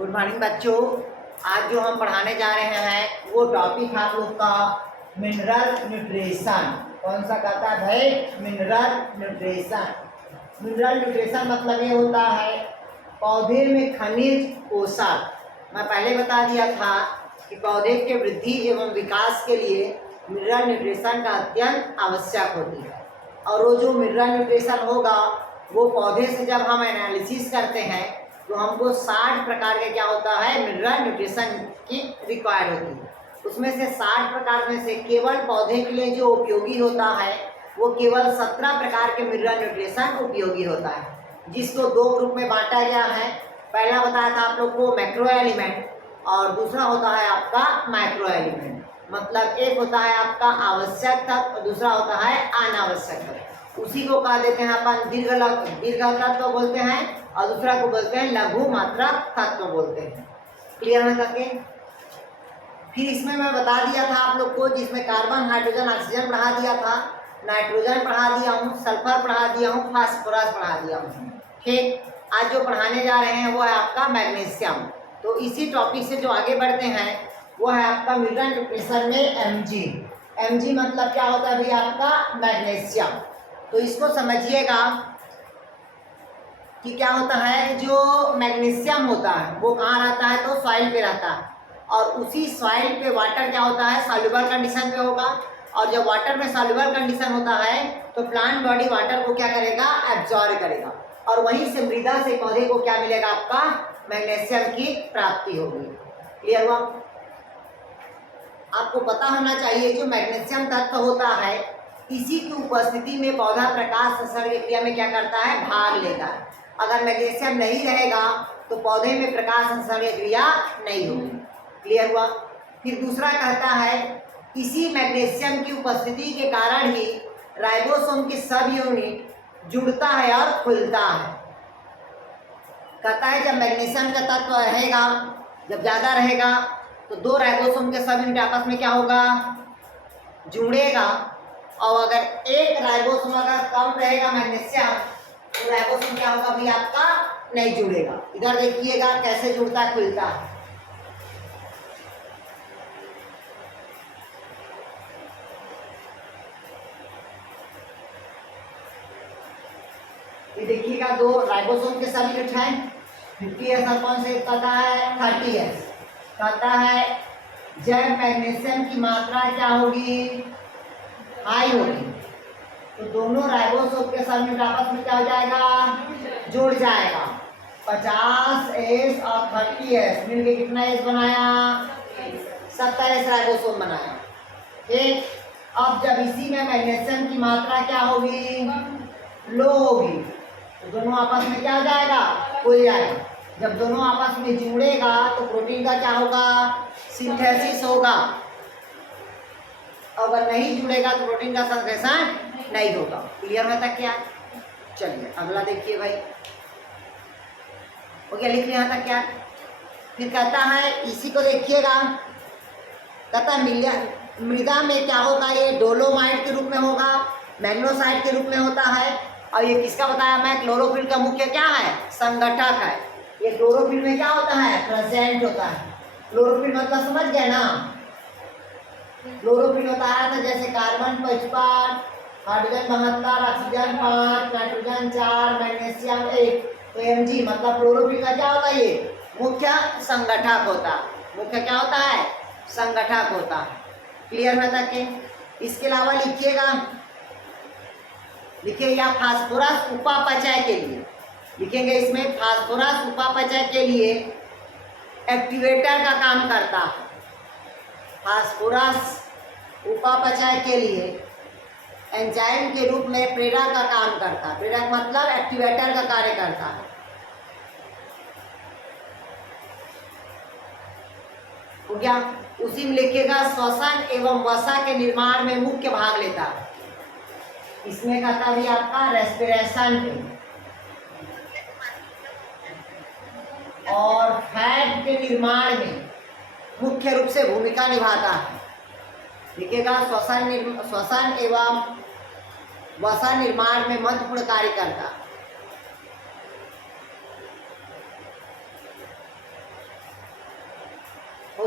Good morning बच्चों। आज जो हम पढ़ाने जा रहे हैं वो टॉपिक है आप लोग का मिनरल न्यूट्रिशन। कौन सा कहता है भाई? Mineral nutrition. मिनरल न्यूट्रिशन मतलब ये होता है पौधे में खनिज पोषक। मैं पहले बता दिया था कि पौधे के वृद्धि एवं विकास के लिए मिनरल न्यूट्रिशन का अत्यंत आवश्यक होती है। और वो जो मिनरल न्यूट्रिशन होगा वो पौधे से जब हम एनालिसिस करते हैं तो हमको 60 प्रकार के क्या होता है मिनरल न्यूट्रिशन की रिक्वायर्ड होती है। उसमें से 60 प्रकार में से केवल पौधे के लिए जो उपयोगी होता है वो केवल 17 प्रकार के मिनरल न्यूट्रिशन उपयोगी होता है, जिसको दो ग्रुप में बांटा गया है। पहला बताया था आप लोग को मैक्रो एलिमेंट और दूसरा होता है आपका माइक्रो एलिमेंट। मतलब एक होता है आपका आवश्यक तत्व और दूसरा होता है अनावश्यक तत्व। उसी को कह देते हैं अपन दीर्घ तत्व बोलते हैं और दूसरा को बोलते हैं लघु मात्रा तत्व बोलते हैं। क्लियर है करके? फिर इसमें मैं बता दिया था आप लोग को, जिसमें कार्बन हाइड्रोजन ऑक्सीजन पढ़ा दिया था, नाइट्रोजन पढ़ा दिया हूँ, सल्फर पढ़ा दिया हूँ, फास्फोरस पढ़ा दिया हूँ। ठीक, आज जो पढ़ाने जा रहे हैं वो है आपका मैग्नीशियम। तो इसी टॉपिक से जो आगे बढ़ते हैं वो है आपका मिनरल न्यूट्रिशन में एमजी। एमजी मतलब क्या होता है भाई? आपका मैग्नीशियम। तो इसको समझिएगा कि क्या होता है, जो मैग्नीशियम होता है वो कहाँ रहता है? तो सॉइल पे रहता है और उसी सॉइल पे वाटर क्या होता है? सॉल्युबल कंडीशन पे होगा। और जब वाटर में सॉल्युबल कंडीशन होता है तो प्लांट बॉडी वाटर को क्या करेगा? एब्जॉर्ब करेगा और वहीं से मृदा से पौधे को क्या मिलेगा? आपका मैग्नीशियम की प्राप्ति होगी। क्लियर हुआ? आपको पता होना चाहिए जो मैग्नीशियम तत्व होता है इसी की उपस्थिति में पौधा प्रकाश संसर्ग क्रिया में क्या करता है? भाग लेता है। अगर मैग्नीशियम नहीं रहेगा तो पौधे में प्रकाश संसर्ग क्रिया नहीं होगी। क्लियर हुआ? फिर दूसरा कहता है इसी मैग्नीशियम की उपस्थिति के कारण ही राइबोसोम की सब यूनिट जुड़ता है और खुलता है। कहता है जब मैग्नीशियम का तत्व रहेगा, जब ज़्यादा रहेगा तो दो राइबोसोम के सब यूनिट आपस में क्या होगा? जुड़ेगा। और अगर एक राइबोसोम अगर कम रहेगा मैग्नीशियम तो राइबोसोम क्या होगा भाई? आपका नहीं जुड़ेगा। इधर देखिएगा कैसे जुड़ता है, खुलता है। ये देखिएगा दो राइबोसोम के सब यूनिट हैं। 50S और कौन से कहता है? 30S। कहता है जब मैग्नीशियम की मात्रा क्या होगी? हाई होगी तो दोनों राइबोसोम के सब यूनिट आपस में क्या हो जाएगा? जुड़ जाएगा। 50S और 30S मिलके कितना एस बनाया? 70S राइबोसोम बनाया। ठीक, अब जब इसी में मैग्नीशियम की मात्रा क्या होगी? लो होगी तो दोनों आपस में क्या हो जाएगा? खुल जाएगा। जब दोनों आपस में जुड़ेगा तो प्रोटीन का क्या होगा? सिंथेसिस होगा। अगर नहीं जुड़ेगा तो प्रोटीन का संश्लेषण नहीं होगा। क्लियर है तक क्या? चलिए अगला देखिए भाई, हो गया? लिख लिया तक क्या? फिर कहता है इसी को देखिएगा, कहता है मृदा में क्या होगा? ये डोलोमाइट के रूप में होगा, मैग्नेसाइट के रूप में होता है। और ये किसका बताया मैं? क्लोरोफिल का मुख्य क्या है? संगठक है। ये क्लोरोफिल में क्या होता है? प्रेजेंट होता है। क्लोरोफिल मतलब समझ गए ना? क्लोरोफिल होता है तो जैसे carbon 55, hydrogen 72, oxygen 5, nitrogen 4, magnesium 1। तो Mg मतलब क्लोरोफिल का क्या होता है? ये मुख्य संगठक होता है। मुख्य क्या होता है? संगठक होता है। क्लियर है तक के? इसके अलावा लिखिएगा, लिखिएगा फास्फोरस उपापचय के लिए, लिखेंगे इसमें फास्फोरस उपापचय के लिए एक्टिवेटर का काम करता है। फास्फोरस उपापचय के लिए एंजाइम के रूप में प्रेरक का काम करता है। प्रेरक मतलब एक्टिवेटर का कार्य करता है। हो गया? उसी में लिखिएगा श्वसन एवं वसा के निर्माण में मुख्य भाग लेता है। इसमें कहता भी आपका रेस्पिरेशन और फैट के निर्माण में मुख्य रूप से भूमिका निभाता है। लिखिएगा श्वसन एवं वसा निर्माण में महत्वपूर्ण कार्य करता है।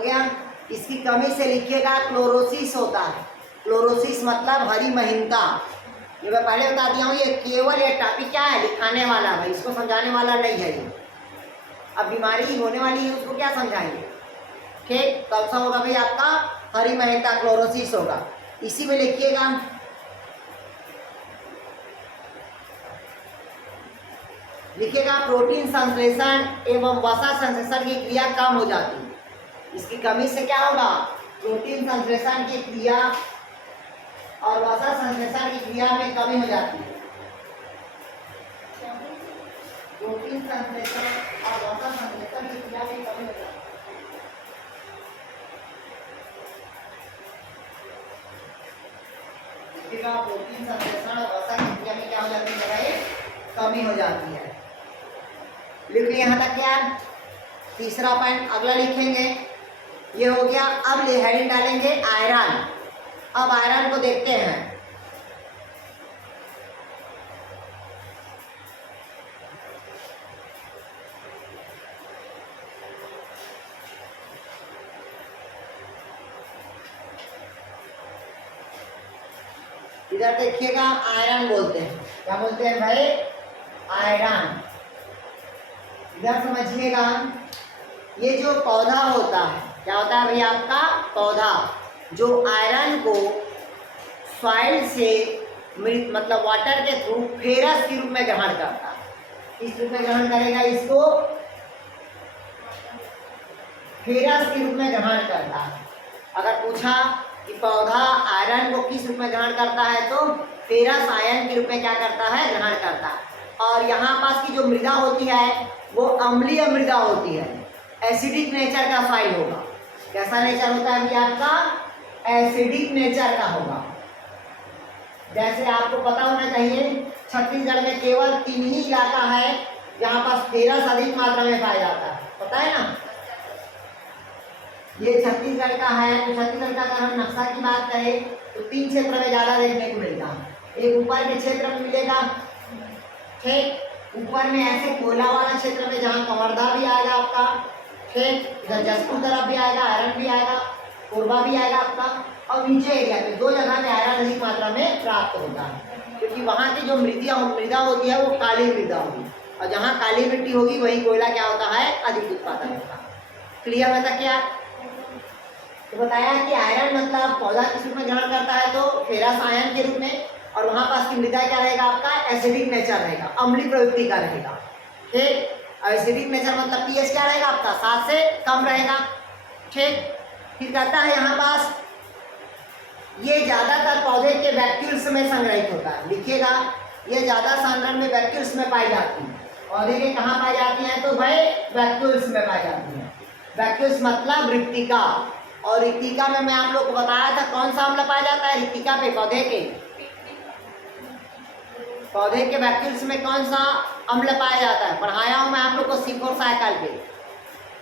गया। इसकी कमी से लिखिएगा क्लोरोसिस होता है। क्लोरोसिस मतलब हरी महीनता। ये मैं पहले बता दिया हूँ, ये केवल ये टॉपिक क्या है, दिखाने वाला भाई, इसको समझाने वाला नहीं है ये। अब बीमारी होने वाली है, उसको क्या समझाएंगे। ठीक, कौन सा होगा भाई आपका, हरी महीनता, क्लोरोसिस होगा। इसी में लिखिएगा प्रोटीन संश्लेषण एवं वसा संश्लेषण की क्रिया कम हो जाती है। इसकी कमी से क्या होगा, प्रोटीन संश्लेषण की क्रिया और वसा संश्लेषण की क्रिया में कमी हो जाती है। प्रोटीन संश्लेषण और वसा संश्लेषण की क्रिया में कमी हो जाती है। प्रोटीन संश्लेषण और वसा की क्रिया में क्या हो जाती है, कमी हो जाती है। लिख लिया यहाँ तक क्या। तीसरा पॉइंट अगला लिखेंगे, ये हो गया। अब हेडिंग डालेंगे आयरन। अब आयरन को देखते हैं। इधर देखिएगा, आयरन बोलते हैं। क्या बोलते हैं भाई, आयरन। इधर समझिएगा, ये जो पौधा होता है, क्या होता है भाई आपका, पौधा जो आयरन को सॉइल से मतलब वाटर के थ्रू फेरस के रूप में ग्रहण करता है। इस रूप में ग्रहण करेगा, इसको फेरस के रूप में ग्रहण करता है। अगर पूछा कि पौधा आयरन को किस रूप में ग्रहण करता है, तो फेरस आयन के रूप में क्या करता है, ग्रहण करता है। और यहाँ पास की जो मृदा होती है वो अम्लीय मृदा होती है, एसिडिक नेचर का सॉइल होगा। कैसा नेचर होता है भैया आपका, एसिडिक नेचर का होगा। जैसे आपको पता होना चाहिए, छत्तीसगढ़ में केवल 3 ही इलाका है जहाँ पास फेरस अधिक मात्रा में पाया जाता है, पता है ना। ये छत्तीसगढ़ का है, तो छत्तीसगढ़ का अगर हम नक्शा की बात करें तो 3 क्षेत्र में ज़्यादा देखने को मिलता है। एक ऊपर के क्षेत्र में मिलेगा, ठीक, ऊपर में ऐसे कोयला वाला क्षेत्र में जहाँ कवर्धा भी आएगा आपका, ठीक, इधर जसपुर तरफ भी आएगा, आयरन भी आएगा, कोरबा भी आएगा आपका। और नीचे एरिया पे 2 जगह में आयरन अधिक मात्रा में प्राप्त होता है, क्योंकि वहाँ की जो मृदा होती है वो काली मृदा होगी, और जहाँ काली मिट्टी होगी वहीं कोयला क्या होता है, अधिक उत्पादन होता है। क्लियर है क्या। तो बताया कि आयरन मतलब पौधा किस रूप में ग्रहण करता है, तो फेरस आयन के रूप में, और वहाँ पास की मृदा क्या रहेगा आपका, एसिडिक नेचर रहेगा, अम्लीय प्रवृत्ति का रहेगा। ठीक, एसिडिक नेचर मतलब पीएच क्या रहेगा आपका, 7 से कम रहेगा। ठीक, फिर कहता है यहाँ पास ये ज़्यादातर पौधे के वैक्यूल्स में संग्रहित होता है। लिखिएगा, ये ज़्यादा संग्रहण में वैक्यूल्स में पाई जाती है। पौधे के कहाँ पाई जाती हैं, तो भाई वैक्यूल्स में पाई जाती है। वैक्यूल्स मतलब रिक्तिका, और रिक्तिका में मैं आप लोग को बताया था कौन सा अम्ल पाया जाता है रिक्तिका पे, पौधे के वैक्यूल्स में कौन सा अम्ल पाया जाता है, पढ़ाया हूँ मैं आप लोग को C4 साइकिल पे।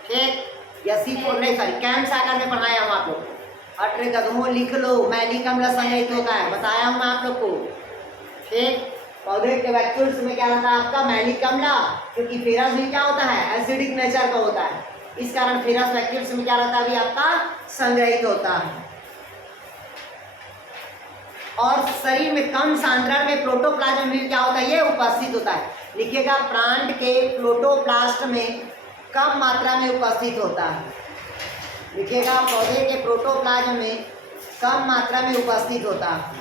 ठीक, या C4 नहीं, सॉरी, कैम साइकिल में पढ़ाया हूँ आप लोग को। अट्रे गधों लिख लो, मैलिक अम्ल संग्रहित होता है, बताया हूँ मैं आप लोग को। ठीक, पौधे के वैक्यूल्स में क्या होता है आपका, मैलिक अम्ल, क्योंकि फेरस भी क्या होता है, एसिडिक नेचर का होता है, इस कारण फेरस वैक्यूल्स में क्या रहता है भी आपका, संग्रहित होता है। और शरीर में कम सांद्रण में प्रोटोप्लाज्म में क्या होता है, ये उपस्थित होता है। लिखिएगा, प्लांट के प्रोटोप्लास्ट में कम मात्रा में उपस्थित होता है। लिखिएगा, पौधे के प्रोटोप्लाज्म में कम मात्रा में उपस्थित होता है।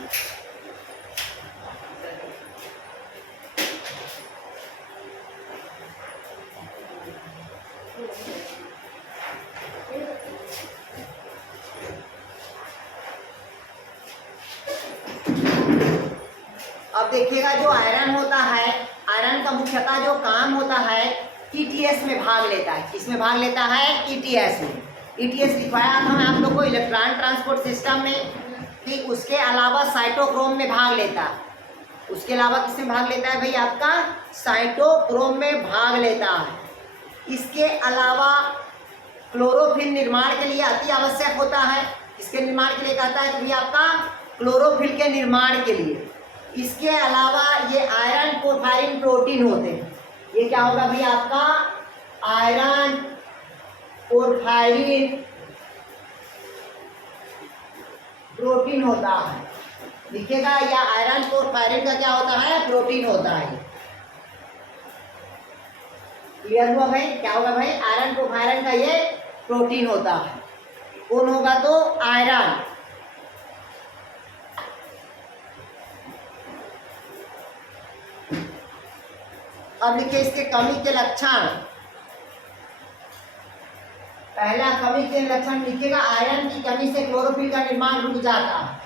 अब देखिएगा, जो आयरन होता है, आयरन का मुख्यतः जो काम होता है ईटीएस में भाग लेता है। किसमें भाग लेता है, ईटीएस में। ईटीएस लिखवाया था मैं आप लोग को इलेक्ट्रॉन ट्रांसपोर्ट सिस्टम में। ठीक, उसके अलावा साइटोक्रोम में भाग लेता है। उसके अलावा किसमें भाग लेता है भाई आपका, साइटोक्रोम में भाग लेता है। इसके अलावा क्लोरोफिल निर्माण के लिए अति आवश्यक होता है। इसके निर्माण के लिए कहता है कि आपका क्लोरोफिल के निर्माण के लिए। इसके अलावा ये आयरन पोरफायरिन प्रोटीन होते हैं। ये क्या होगा भाई आपका, आयरन पोरफायरिन प्रोटीन होता है। लिखिएगा या आयरन पोरफायरिन का क्या होता है, प्रोटीन होता है। क्लियर हुआ भाई, क्या होगा भाई, आयरन पोरफायरिन का ये प्रोटीन होता है। कौन होगा तो आयरन। अब लिखिए इसके कमी के लक्षण। पहला कमी के लक्षण लिखिएगा, आयरन की कमी से क्लोरोफिल का निर्माण रुक जाता है।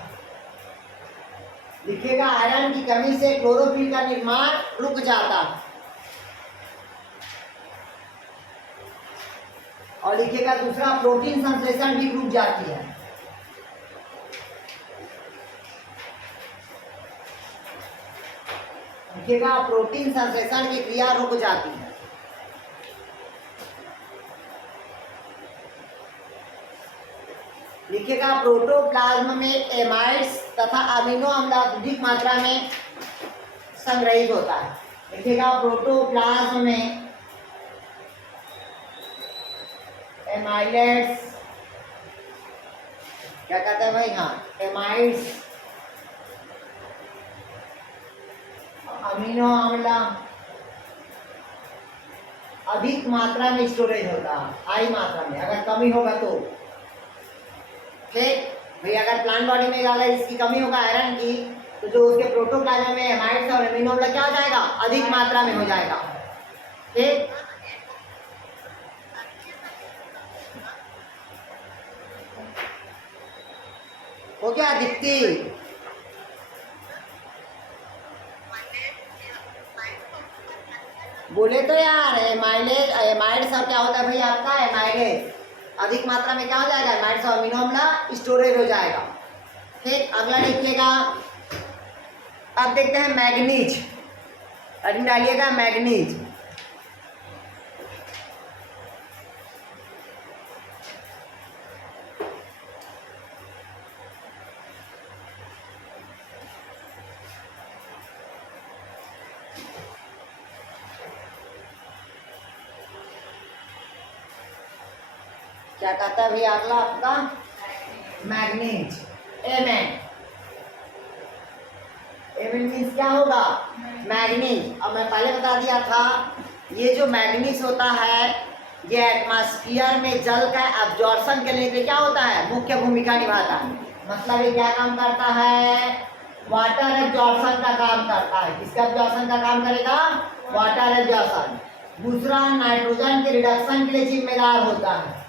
लिखिएगा आयरन की कमी से क्लोरोफिल का निर्माण रुक जाता है। और लिखिएगा दूसरा, प्रोटीन संश्लेषण भी रुक जाती है। लिखिएगा प्रोटीन संश्लेषण की क्रिया रुक जाती है। लिखिएगा प्रोटोप्लाज्म में एमाइड्स तथा अमीनो अम्ल अधिक मात्रा में संग्रहित होता है। लिखिएगा प्रोटोप्लाज्म में एमाइलेट्स, क्या कहते हैं भाई, हाँ एमाइड्स, अमीनो अम्ल अधिक मात्रा में स्टोरेज होता है, हाई मात्रा में। अगर कमी होगा तो ठीक भाई, अगर प्लांट बॉडी में अगर इसकी कमी होगा आयरन की, तो जो उसके प्रोटोप्लाज्म में एमाइड्स और अमीनो अम्ल क्या हो जाएगा, अधिक मात्रा में हो जाएगा। ठीक, हो गया दिखती। बोले तो यार एमाइलेज, एमाइड सब क्या होता है भाई आपका, एमाइलेज अधिक मात्रा में क्या हो जाएगा, एमाइड्स और अमीनो अम्ल स्टोरेज हो जाएगा। ठीक, अगला लिखिएगा, अब देखते हैं मैग्नीज। अभी डालिएगा मैग्नीज। क्या कहता है भैया अगला आपका, मैग्नीज, एमएन। एमएन मीन्स क्या होगा, मैग्नीज। अब मैं पहले बता दिया था, ये जो मैग्नीज होता है ये एटमॉस्फेयर में जल का एब्जॉर्प्शन के लिए क्या होता है, मुख्य भूमिका निभाता है। मतलब ये क्या काम करता है, वाटर एब्जॉर्प्शन का काम करता है। किसका एब्जॉर्प्शन का काम करेगा, वाटर एब्जॉर्प्शन। दूसरा, नाइट्रोजन के रिडक्शन के लिए जिम्मेदार होता है।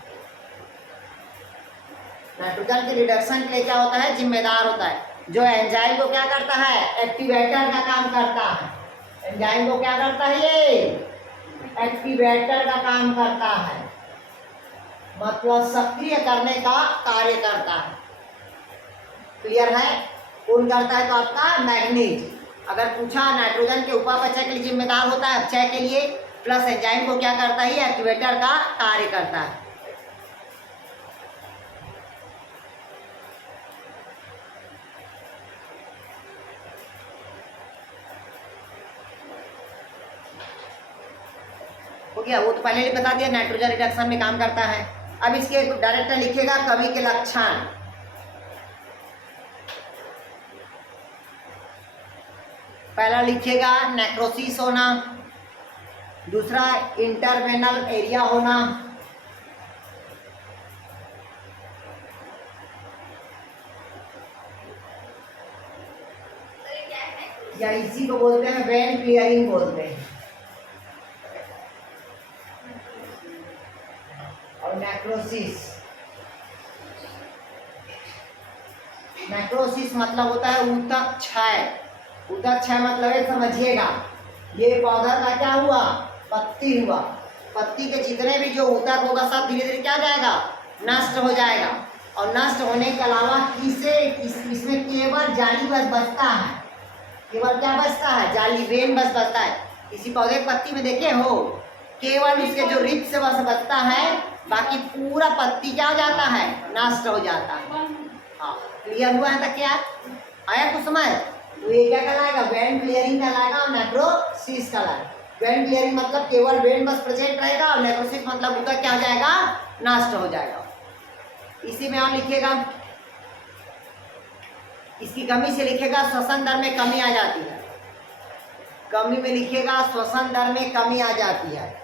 नाइट्रोजन के रिडक्शन के लिए क्या होता है, जिम्मेदार होता है। जो एंजाइम को क्या करता है, एक्टिवेटर का काम करता है। एंजाइम को क्या करता है, ये एक्टिवेटर का काम करता है, मतलब सक्रिय करने का कार्य करता है। क्लियर है, कौन करता है तो आपका मैग्नीज। अगर पूछा नाइट्रोजन के उपापचय के लिए जिम्मेदार होता है, अपचय के लिए, प्लस एंजाइम को क्या करता है, एक्टिवेटर का कार्य करता है। हो गया, वो तो पहले ही बता दिया, नाइट्रोजन रिडक्शन में काम करता है। अब इसके डायरेक्टर लिखिएगा कमी के लक्षण। पहला लिखिएगा नेक्रोसिस होना, दूसरा इंटरवेनल एरिया होना, या इसी को बोलते हैं वेन क्लियरिंग बोलते हैं। और नेक्रोसिस, नेक्रोसिस मतलब होता है ऊतक क्षय। ऊतक क्षय मतलब है, समझिएगा, ये पौधा का क्या हुआ, पत्ती हुआ, पत्ती के जितने भी जो ऊतक होगा सब धीरे धीरे क्या हो जाएगा, नष्ट हो जाएगा। और नष्ट होने के अलावा इसमें केवल जाली बस बचता है। केवल क्या बचता है, जाली, वेन बस बचता है। किसी पौधे की पत्ती में देखे हो, केवल उसके जो रिप से बस बचता है, बाकी पूरा पत्ती क्या हो जाता है, नष्ट हो जाता है। हाँ, क्लियर हुआ है तक, क्या आया कुछ समझ। तो ये क्या कहलाएगा, वेन क्लियरिंग कहलाएगा और नेक्रोसिस कहलाएगा। वेन क्लियरिंग मतलब केवल वेन बस प्रेजेंट रहेगा, और नेक्रोसिस मतलब ऊतक क्या हो जाएगा, नष्ट हो जाएगा। इसी में और लिखिएगा इसकी कमी से लिखेगा श्वसन दर में कमी आ जाती है। कमी में लिखेगा श्वसन दर में कमी आ जाती है।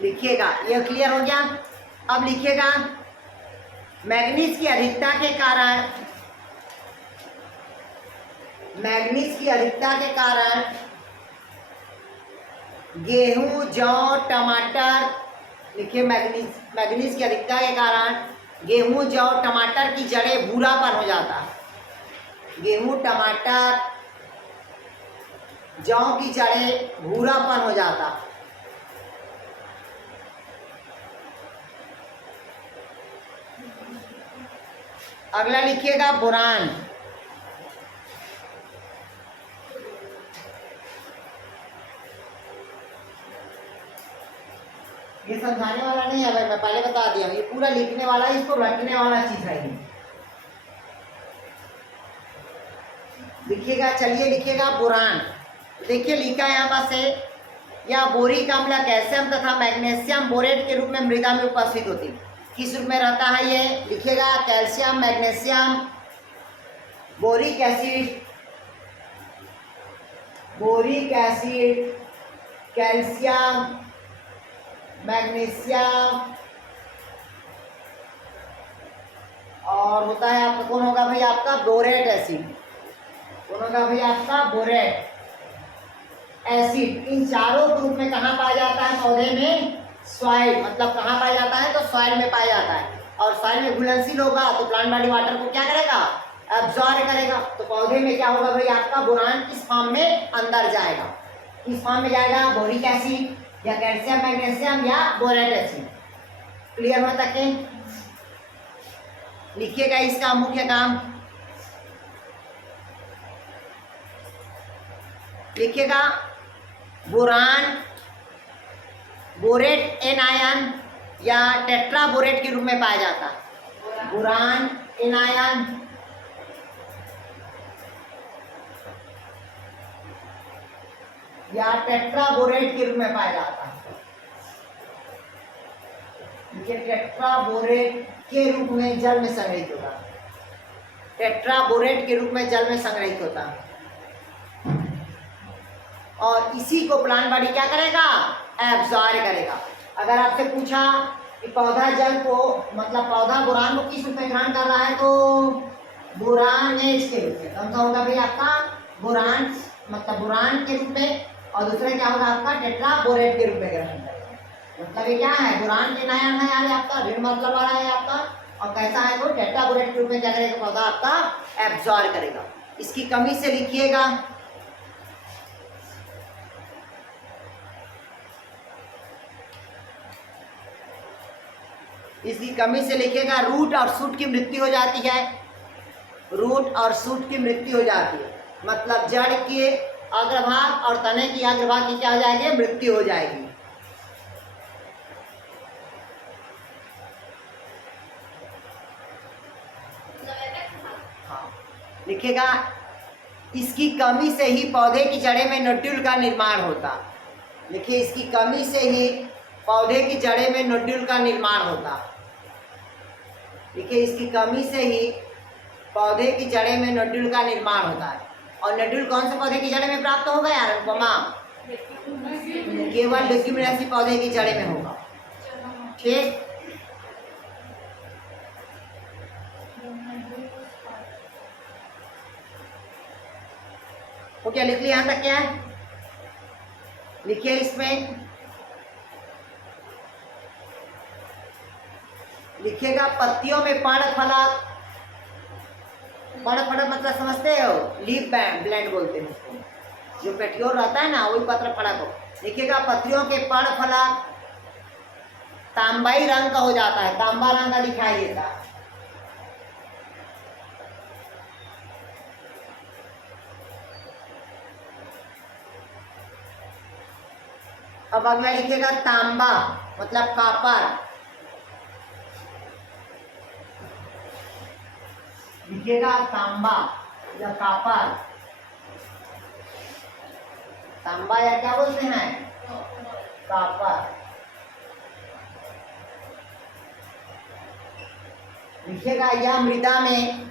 लिखिएगा, ये क्लियर हो गया। अब लिखिएगा मैग्नीज की अधिकता के कारण, मैग्नीज की अधिकता के कारण गेहूं, जौ, टमाटर, लिखिए मैग्नीज की अधिकता के कारण गेहूं, जौ, टमाटर की जड़ें भूरापन हो जाता है। गेहूं, टमाटर, जौ की जड़ें भूरापन हो जाता। अगला लिखिएगा बोरान। ये समझाने वाला नहीं है भाई, मैं पहले बता दिया, ये पूरा लिखने वाला है, इसको रटने वाला चीज है ये। लिखिएगा, चलिए लिखिएगा बोरान। देखिए लिखा है यहाँ पर से, या बोरिक अम्ल कैल्शियम तथा मैग्नीशियम बोरेट के रूप में मृदा में उपस्थित होती है। किस रूप में रहता है ये? लिखिएगा calcium, magnesium, boric acid, boric acid, calcium, magnesium, और होता है आपका, कौन होगा भाई आपका? Borate acid. कौन होगा भाई आपका? Borate acid. इन चारों ग्रुप में कहाँ पाया जाता है पौधे में? सॉइल, मतलब कहाँ पाया जाता है? तो सॉइल में पाया जाता है। और सॉइल में घुलनशील होगा तो प्लांट बॉडी वाटर को क्या करेगा? एब्जॉर्ब करेगा। तो पौधे में क्या होगा भाई आपका? बोरान किस फॉर्म में अंदर जाएगा? किस फॉर्म में जाएगा? बोरिक एसिड या कैल्शियम, मैग्नीशियम या बोरेट एसिड। क्लियर हो तक? लिखिएगा इसका मुख्य काम, लिखिएगा बोरान बोरेट एनायन या टेट्रा बोरेट के रूप में पाया जाता है। बोरान एनायन या टेट्रा बोरेट के रूप में पाया जाता है। टेट्रा बोरेट के रूप में जल में संग्रहित होता है। टेट्रा बोरेट के रूप में जल में संग्रहित होता है। और इसी को प्लांट बॉडी क्या करेगा? एब्जॉर्ब करेगा। अगर आपसे पूछा कि पौधा जल को, मतलब पौधा बोरान को किस रूप में ग्रहण कर रहा है, तो बोरानेज के रूप में। कौन सा होगा भाई आपका? बोरान, मतलब बोरान के रूप में, और दूसरा क्या होगा आपका? टेट्रा बोरेट के रूप में ग्रहण करेगा। मतलब ये क्या है? बोरान के नया है यार आपका, ऋण मतलब वाला है आपका, और कैसा है वो? टेट्रा बोरेट के रूप में क्या करेगा? पौधा आपका एब्जॉर्ब करेगा। इसकी कमी से लिखिएगा, इसकी कमी से लिखिएगा रूट और शूट की मृत्यु हो जाती है। रूट और शूट की मृत्यु हो जाती है, मतलब जड़ के अग्रभाग और तने की अग्रभाग की क्या हो जाएगी? मृत्यु हो जाएगी। हाँ, लिखिएगा इसकी कमी से ही पौधे की जड़ें में नोड्यूल का निर्माण होता। लिखिए इसकी कमी से ही पौधे की जड़ें में नोड्यूल का निर्माण होता। देखिए इसकी कमी से ही पौधे की जड़ें में नोड्यूल का निर्माण होता है। और नोड्यूल कौन से पौधे की जड़ें में प्राप्त होगा यार अनुपमा? केवल लेग्यूमिनेसी पौधे की जड़ें में होगा। ठीक, तो क्या लिख लिया? यहाँ तक क्या है? लिखिए इसमें, लिखिएगा पत्तियों में पर्णफलक। पर्णफलक मतलब समझते हो? लीफ ब्लेंड बोलते हैं उसको, जो पेटियोर रहता है ना, वही पत्र फलक हो। लिखिएगा पत्तियों के पर्णफलक तांबाई रंग का हो जाता है, तांबा रंग का दिखाई देता है। अब अगला लिखिएगा तांबा, मतलब कॉपर। लिखिएगा तांबा, या कॉपर, तांबा या क्या बोलते हैं, कॉपर। लिखिएगा या मृदा में,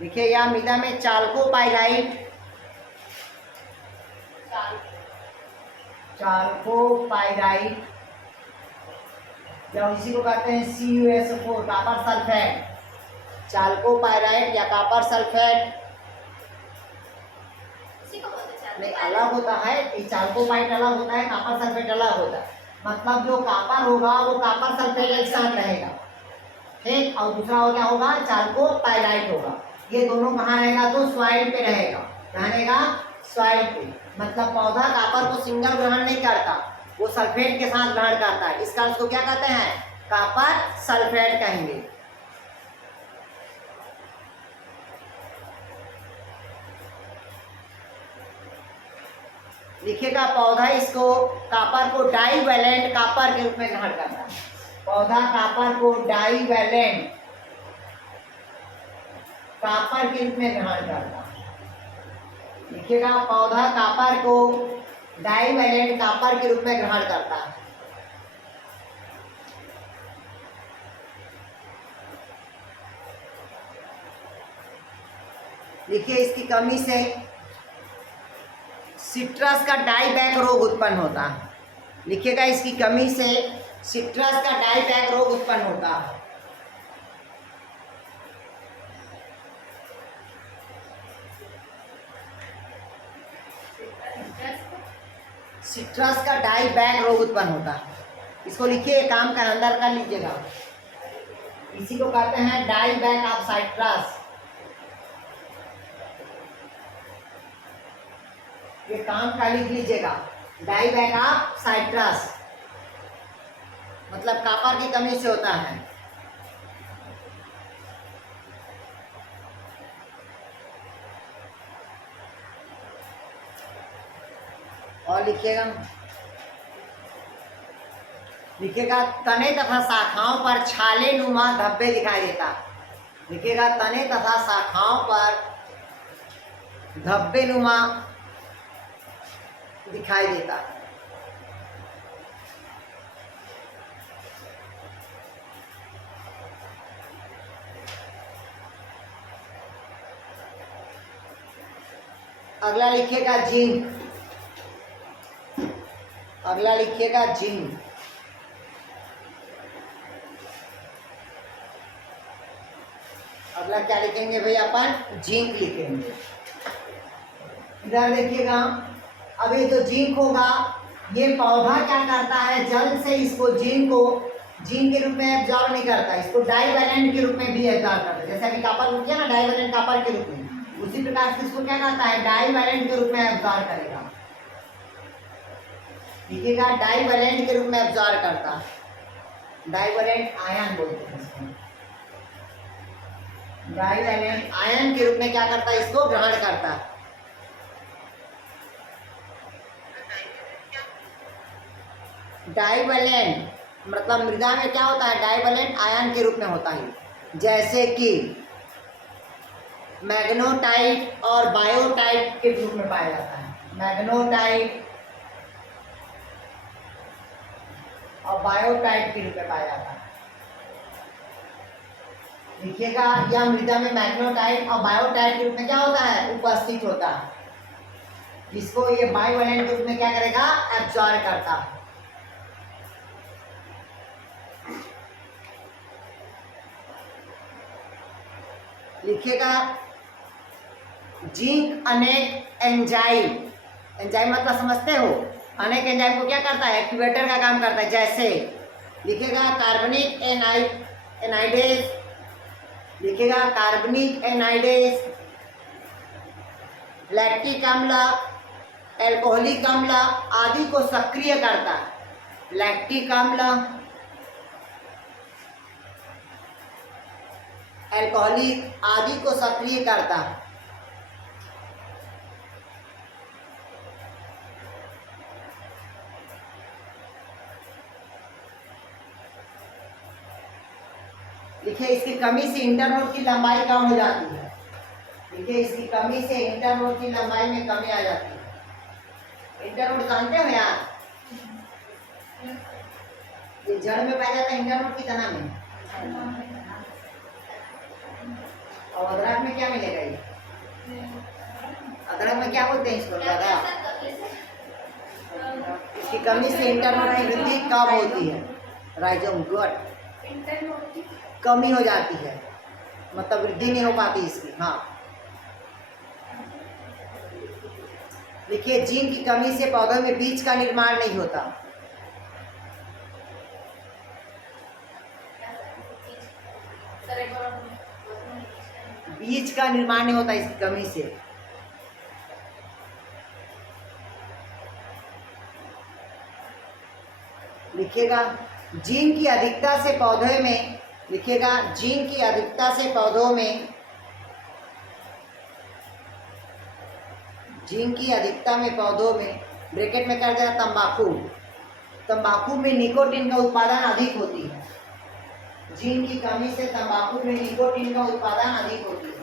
देखिए या मृदा में चाल्कोपाइराइट, चाल्कोपाइराइट या इसी को कहते हैं CuSO4 कॉपर सल्फेट, चाल्कोपाइराइट या कॉपर सल्फेट नहीं अलग होता है, चाल्कोपाइट अलग होता है, कॉपर सल्फेट अलग होता है। मतलब जो कॉपर होगा वो कॉपर सल्फेट एक साथ रहेगा, ठीक, और दूसरा हो क्या होगा, चाल्कोपाइराइट होगा। ये दोनों कहाँ रहेगा, तो सॉइल पे रहेगा, कहाँ रहेगा, सॉइल पे। मतलब पौधा कॉपर को सिंगल ग्रहण नहीं करता, वो सल्फेट के साथ ग्रहण करता है, इसका उसको क्या कहते हैं, कॉपर सल्फेट कहेंगे। लिखिएगा पौधा इसको कॉपर को डाईवैलेंट कॉपर के रूप में ग्रहण करता है, पौधा कॉपर को डाईवैलेंट कॉपर के रूप में ग्रहण करता है। लिखिएगा पौधा कॉपर को डाईवैलेंट कॉपर के रूप में ग्रहण करता है। देखिए इसकी कमी से सिट्रस का डाईबैक रोग उत्पन्न होता है। लिखिएगा इसकी कमी से सिट्रस का डाईबैक रोग उत्पन्न होता है। सिट्रस का डाईबैक रोग उत्पन्न होता है, इसको लिखिए, काम का अंदर कर लीजिएगा। इसी को कहते हैं डाईबैक ऑफ साइट्रस। ये काम का लिख लीजिएगा, डाईबैक ऑफ साइट्रस, मतलब कॉपर की कमी से होता है। और लिखिएगा तने तथा शाखाओं पर छाले नुमा धब्बे दिखाई देता। लिखिएगा तने तथा शाखाओं पर धब्बे नुमा दिखाई देता। अगला लिखिएगा जिंक, अगला लिखिएगा जिंक। अगला क्या लिखेंगे भैया अपन, जिंक लिखेंगे। इधर देखिएगा, अब ये जो जिंक होगा ये पौधा क्या करता है, जल से इसको जिंक को जिंक के रूप में एब्जॉर्ब नहीं करता, इसको डाईवैलेंट के रूप में भी एब्जॉर्ब करता है। जैसे अभी कॉपर रूप किया ना डाईवैलेंट कॉपर के रूप में, उसी प्रकार से इसको क्या करता है, डाईवैलेंट के रूप में एब्जॉर्ब करेगा। लिखिएगा डाईवैलेंट के रूप में एब्जॉर्ब करता है, डाईवैलेंट आयन बोलते हैं इसको, डाईवैलेंट आयन के रूप में क्या करता है, इसको ग्रहण करता है। डाईवैलेंट मतलब मृदा में क्या होता है, डाईवैलेंट आयन के रूप में होता है, जैसे कि मैग्नेटाइट और बायोटाइट के रूप में पाया जाता है। मैग्नेटाइट और बायोटाइट के रूप में पाया जाता है। देखिएगा यह मृदा में मैग्नेटाइट और बायोटाइट के रूप में क्या होता है, उपस्थित होता है, जिसको ये बायोवैलेंट के रूप में क्या करेगा, एब्जॉर्ब करता है। लिखिएगा जिंक अनेक एंजाइम, एंजाइम मतलब समझते हो, अनेक एंजाइम को क्या करता है, एक्टिवेटर का काम करता है। जैसे लिखिएगा कार्बनिक एनाइडेज, लिखिएगा कार्बनिक एनाइडेज, लैक्टिक अम्ल, एल्कोहलिक अम्ल आदि को सक्रिय करता है। लैक्टिक अम्ल, एल्कोहलिक आदि को सक्रिय करता है। देखिए इसकी कमी से इंटरनोड की लंबाई कम हो जाती है। देखिए इसकी कमी से इंटरनोड की लंबाई में कमी आ जाती है। इंटरनोड जानते हो यार, ये जड़ में पाया जाता है इंटरनोड की तना में, और अदरक में क्या मिलेगा? ये अदरक में क्या बोलते हैं इसको? ज्यादा इसकी कमी से इंटरनोड की वृद्धि कम होती है। राइजोम गुड, कमी हो जाती है, मतलब वृद्धि नहीं हो पाती इसकी। हाँ देखिए, जीन की कमी से पौधों में बीज का निर्माण नहीं होता। बीज का निर्माण नहीं होता इसकी कमी से। लिखिएगा, जीन की अधिकता से पौधे में, लिखिएगा जीन की अधिकता से पौधों में, जीन की अधिकता में पौधों में, ब्रैकेट में कर दिया तंबाकू, तंबाकू में निकोटीन का उत्पादन अधिक होती है। जीन की कमी से तंबाकू में निकोटीन का उत्पादन अधिक होती है।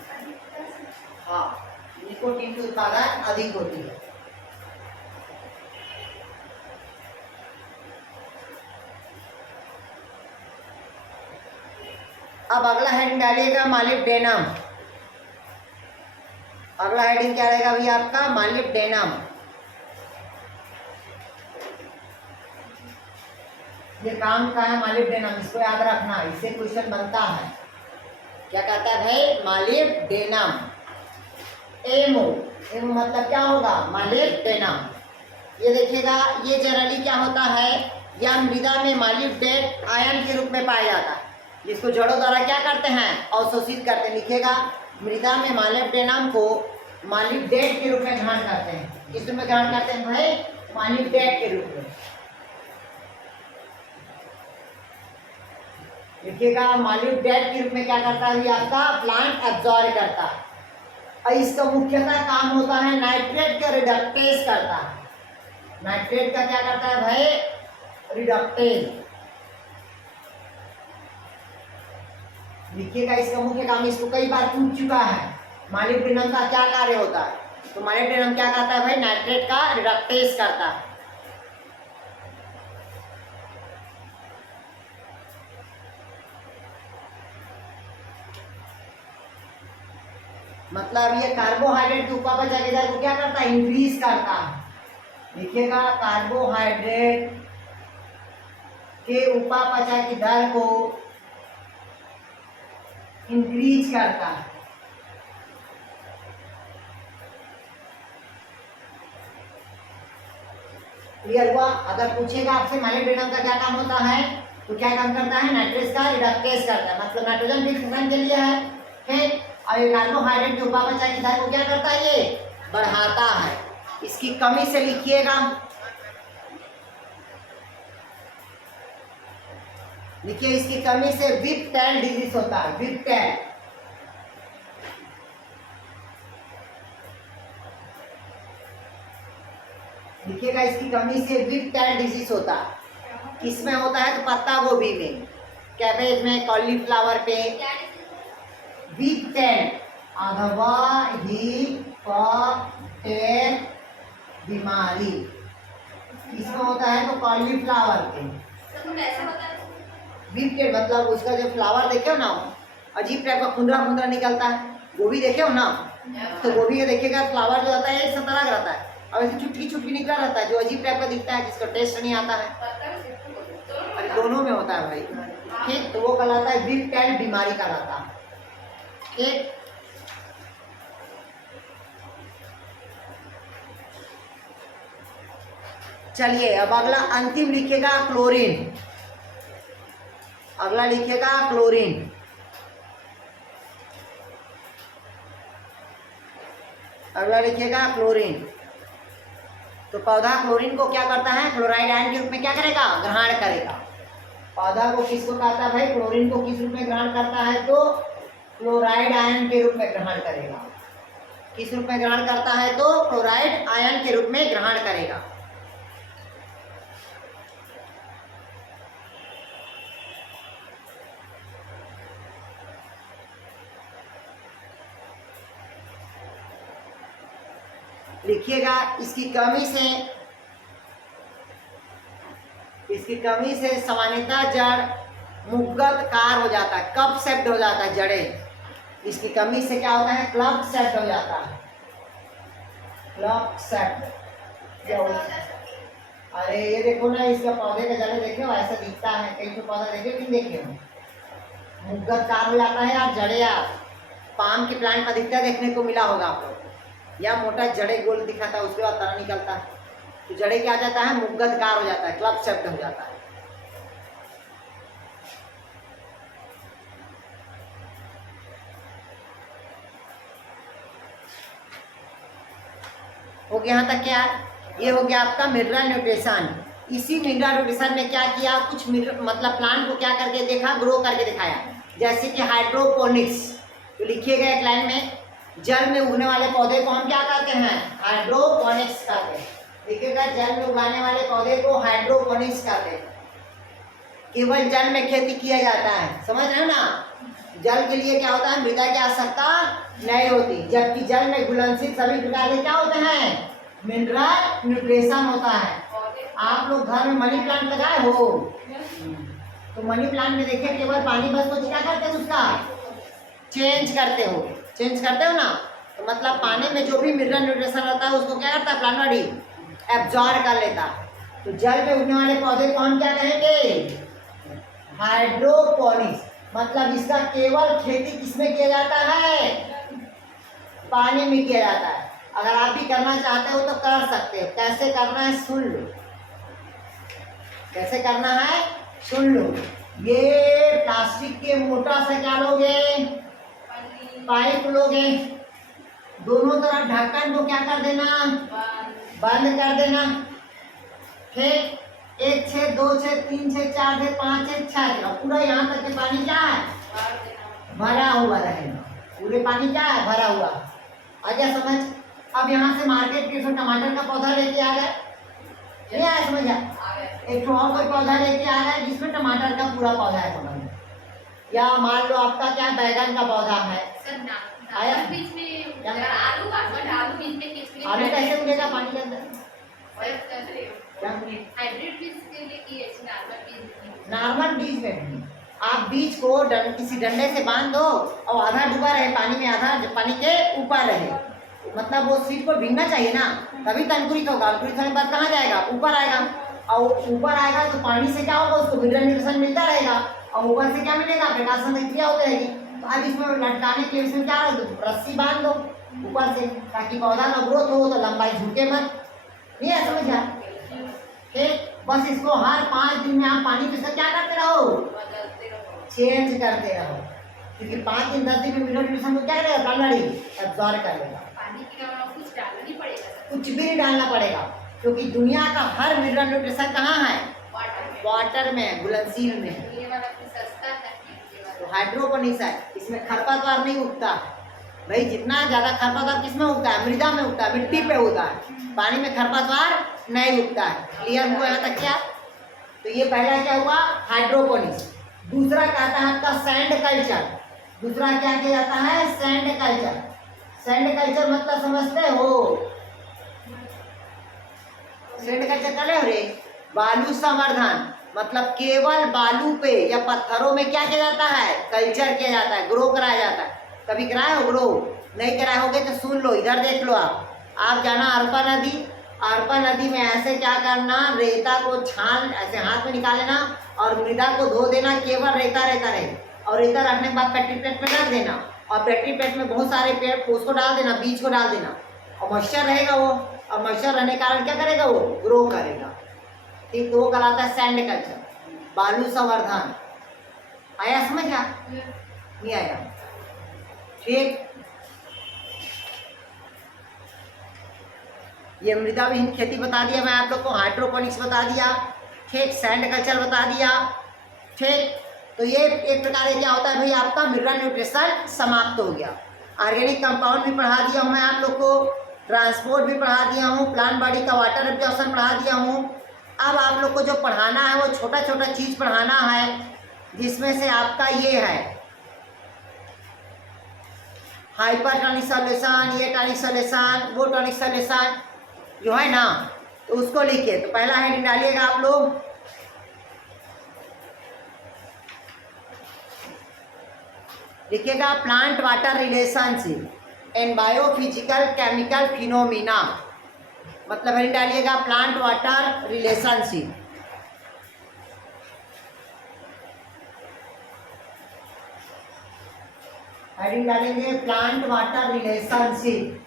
हाँ, निकोटीन की उत्पादन अधिक होती है। अब अगला हेडिंग डालिएगा मॉलिब्डेनम। अगला हेडिंग क्या रहेगा भैया आपका? मॉलिब्डेनम। ये काम का है मॉलिब्डेनम, इसको याद रखना, इससे क्वेश्चन बनता है। क्या कहता है भाई? मॉलिब्डेनम। एमो, एमो मतलब क्या होगा? मॉलिब्डेनम। ये देखिएगा, ये जनरली क्या होता है, यह मृदा में मॉलिब्डेट आयन के रूप में पाया जाता है, जिसको जड़ों द्वारा क्या करते हैं? अवशोषित करते हैं। लिखिएगा, मृदा में मॉलिब्डेनम को मॉलिब्डेट के रूप में ग्रहण करते हैं। किस रूप में ग्रहण करते हैं भाई? मॉलिब्डेट के रूप में। लिखिएगा, मॉलिब्डेट के रूप में क्या करता है आपका? प्लांट एब्जॉर्ब करता है। और इसका मुख्यतः काम होता है नाइट्रेट का रिडक्टेज करता है। नाइट्रेट का क्या करता है भाई? रिडक्टेज। लिखिएगा, इसका मुख्य काम, इसको कई बार पूछ चुका है, मॉलिब्डेनम का क्या कार्य होता है? तो मॉलिब्डेनम क्या करता है भाई? नाइट्रेट का रिडक्टेज करता है। मतलब ये कार्बोहाइड्रेट की उपापचय की दर को क्या करता है? इंक्रीज करता है। लिखिएगा, कार्बोहाइड्रेट के उपापचय की दर को इंक्रीज करता है। क्लियर हुआ? अगर पूछेगा आपसे मॉलिब्डेनम का क्या काम होता है, तो क्या काम करता है? नाइट्रेट का रिडक्टेज करता है, मतलब नाइट्रोजन फिक्सेशन के लिए है, ठीक। और ये कार्बोहाइड्रेट के उपापचय की दर को क्या करता है? ये बढ़ाता है। इसकी कमी से लिखिएगा, देखिए इसकी कमी से विप टेल डिजीज होता है। विप टेल, देखिएगा इसकी कमी से विप टेल डिजीज होता है। किसमें होता है? तो पत्ता गोभी में, कैबेज में, कॉलीफ्लावर पे। विप टेल अथवा टेल बीमारी किसमें होता है? तो कॉलीफ्लावर पे। विप टेल मतलब उसका जो फ्लावर देखे हो ना, अजीब टाइप का खुंदरा खुंदरा निकलता है। गोभी देखे हो ना, तो गोभी का देखिएगा फ्लावर जो होता है एक संतरा रहता है, और ऐसे छुटकी छुटकी निकला रहता है, जो अजीब टाइप का दिखता है, जिसका टेस्ट नहीं आता है। अरे दोनों में होता है भाई, ठीक। तो वो कहलाता है विप टेल बीमारी कहलाता है, ठीक। चलिए अब अगला अंतिम लिखिएगा क्लोरीन। अगला लिखिएगा क्लोरीन। अगला लिखिएगा क्लोरीन। तो पौधा क्लोरीन को क्या करता है? क्लोराइड आयन के रूप में क्या करेगा? ग्रहण करेगा। पौधा को किसको कहता है भाई? क्लोरीन को किस रूप में ग्रहण करता है? तो क्लोराइड आयन के रूप में ग्रहण करेगा। किस रूप में ग्रहण करता है? तो क्लोराइड आयन के रूप में ग्रहण करेगा। लिखिएगा, इसकी कमी से सामान्यतः जड़ मुग्गत कार हो जाता है, कप सेप्ट हो जाता है जड़े। इसकी कमी से क्या होता है? क्लब सेप्ट हो जाता है, क्लब सेप्ट। क्या होता है? अरे ये देखो ना, इसका पौधे का जड़े देखे हो ऐसा दिखता है, कहीं तो पौधा देखे कि नहीं देखे हो? मुग्गत कार हो जाता है यार जड़े। यार पाम के प्लांट में अधिकतर देखने को मिला होगा आप लोग, या मोटा जड़े गोल दिखाता है, उसके बाद तना निकलता है, तो जड़े क्या जाता है? मुग्गत कार हो जाता है, क्लब सेप्ट हो जाता है। हो गया यहाँ तक? क्या ये हो गया आपका मिनरल न्यूट्रिशन। इसी मिनरल न्यूट्रिशन में क्या किया, कुछ मतलब प्लांट को क्या करके देखा, ग्रो करके दिखाया। जैसे कि हाइड्रोपोनिक्स, तो लिखिएगा एक लाइन में, जल में उगने वाले पौधे को हम क्या कहते हैं? हाइड्रोपोनिक्स कहते हैं। देखिएगा, जल में उगाने वाले पौधे को हाइड्रोपोनिक्स कहते हैं। केवल जल में खेती किया जाता है, समझ रहे हो ना? जल के लिए क्या होता है? मृदा की आवश्यकता नहीं होती, जबकि जल में घुलनशील सभी प्रकार के क्या होते हैं? मिनरल न्यूट्रिशन होता है। आप लोग घर में मनी प्लांट लगाए हो, तो मनी प्लांट में देखिए केवल पानी बस को क्या करते हो? उसका चेंज करते हो ना, तो मतलब पानी में जो भी मिनरल न्यूट्रिशन होता है उसको क्या करता है? प्लांट बॉडी एब्जॉर्ब कर लेता है। तो जल में उगने वाले पौधे को हम क्या कहेंगे? हाइड्रोपोनिक्स। मतलब इसका केवल खेती किसमें किया जाता है? पानी में किया जाता है। अगर आप भी करना चाहते हो तो कर सकते हो। कैसे करना है सुन लो, कैसे करना है सुन लो। ये प्लास्टिक के मोटा से क्या लोगे? पाइप लोगे, दोनों तरफ ढक्कन को क्या कर देना? बंद कर देना। ठीक, 1 छेद 2 छेद 3 छेद 4 छेद 5 छेद 6 छेद, पूरा यहाँ तक के पानी क्या है? भरा हुआ रहेगा। पूरे पानी क्या है? भरा हुआ। आ गया समझ? अब यहाँ से मार्केट के टमाटर का पौधा लेके आ गए, नहीं आया समझ? एक और कोई पौधा लेके आ गए जिसमें टमाटर का पूरा पौधा है, समझ? या मान लो आपका क्या बैगन का पौधा है, आया? आलू कैसे उगेगा पानी के अंदर? नॉर्मल बीज में आप बीज को किसी डंडे से बांध दो और आधा डूबा रहे पानी में, आधा पानी के ऊपर रहे, मतलब वो सीड को भीगना चाहिए ना, तभी तो अंकुरित होगा। अंकुरित होने के बाद कहाँ जाएगा? ऊपर आएगा, और ऊपर आएगा तो पानी से क्या होगा? उसको मिनरल न्यूट्रिशन मिलता रहेगा, और ऊपर से क्या मिलेगा? प्रकाश क्रिया होती रहेगी। तो अब इसमें लटकाने के लिए इसमें क्या हो? रस्सी बांध दो ऊपर से, ताकि पौधा ना ग्रोथ हो तो लंबाई झुके मत। नहीं है समझ? ठीक, बस इसको हर 5 दिन में आप पानी के साथ क्या करते रहो? चेंज करते रहो, क्योंकि 5 दिन 10 दिन में मिनरल न्यूट्रिशन को क्या करेगा? प्लांट एब्जॉर्ब कर लेगा। पानी के अलावा कुछ डालना नहीं पड़ेगा, कुछ भी नहीं डालना पड़ेगा, क्योंकि दुनिया का हर मिनरल न्यूट्रिशन कहाँ है? वाटर में, घुलनशील में। ये वाला सस्ता है, तो हाइड्रोपोनिक्स है, इसमें खरपतवार नहीं उगता भाई। जितना ज्यादा खरपतवार किसमें उगता है? मृदा में उगता है, मिट्टी पे उगता है, पानी में खरपतवार नहीं उगता है। क्लियर हुआ यहाँ तक? क्या तो ये पहला क्या हुआ? हाइड्रोपोनिक्स। दूसरा कहता है आपका सैंड कल्चर। दूसरा क्या किया जाता है? Sand culture. सैंड कल्चर मतलब समझते हो? सैंड कल्चर कर रहे हो रे? बालू संवर्धन, मतलब केवल बालू पे या पत्थरों में क्या किया जाता है? कल्चर किया जाता है, ग्रो कराया जाता है। कभी कराए हो ग्रो? नहीं कराए होगे तो सुन लो, इधर देख लो। आप जाना अरपा नदी, अरपा नदी में ऐसे क्या करना? रेता को छान ऐसे हाथ में निकाल लेना और मृदा को धो देना, केवल रेता रेता रहे, और रेता रखने के बाद पेट्री प्लेट में रख देना, और पेट्री प्लेट में बहुत सारे पेड़ उसको डाल देना, बीज को डाल देना, और मॉइस्चर रहेगा वो, और मॉइस्चर रहने के कारण क्या करेगा? वो ग्रो करेगा। ठीक, तो वो कहलाता है सैंड कल्चर, बालू संवर्धन। आया समझ? नहीं आया? ठीक, ये मृदा विहीन खेती बता दिया मैं आप लोग को, हाइड्रोपोनिक्स बता दिया, ठीक, सैंड कल्चर बता दिया। ठीक, तो ये एक प्रकार से क्या होता है भाई? आपका मिनरल न्यूट्रिशन समाप्त हो गया। ऑर्गेनिक कंपाउंड भी पढ़ा दिया हूँ मैं आप लोग को, ट्रांसपोर्ट भी पढ़ा दिया हूँ, प्लांट बॉडी का वाटर एब्जॉर्प्शन पढ़ा दिया हूँ। अब आप लोग को जो पढ़ाना है वो छोटा छोटा चीज़ पढ़ाना है, जिसमें से आपका ये है हाइपरटोनिक सॉल्यूशन, ये टॉनिक सॉल्यूशन, वो टॉनिक सॉल्यूशन जो है ना, तो उसको लिखिए। तो पहला हेडिंग डालिएगा आप लोग, लिखिएगा plant water relationship and biophysical chemical phenomena, मतलब हेडिंग डालिएगा प्लांट वाटर रिलेशनशिप। हेडिंग डालेंगे plant water relationship,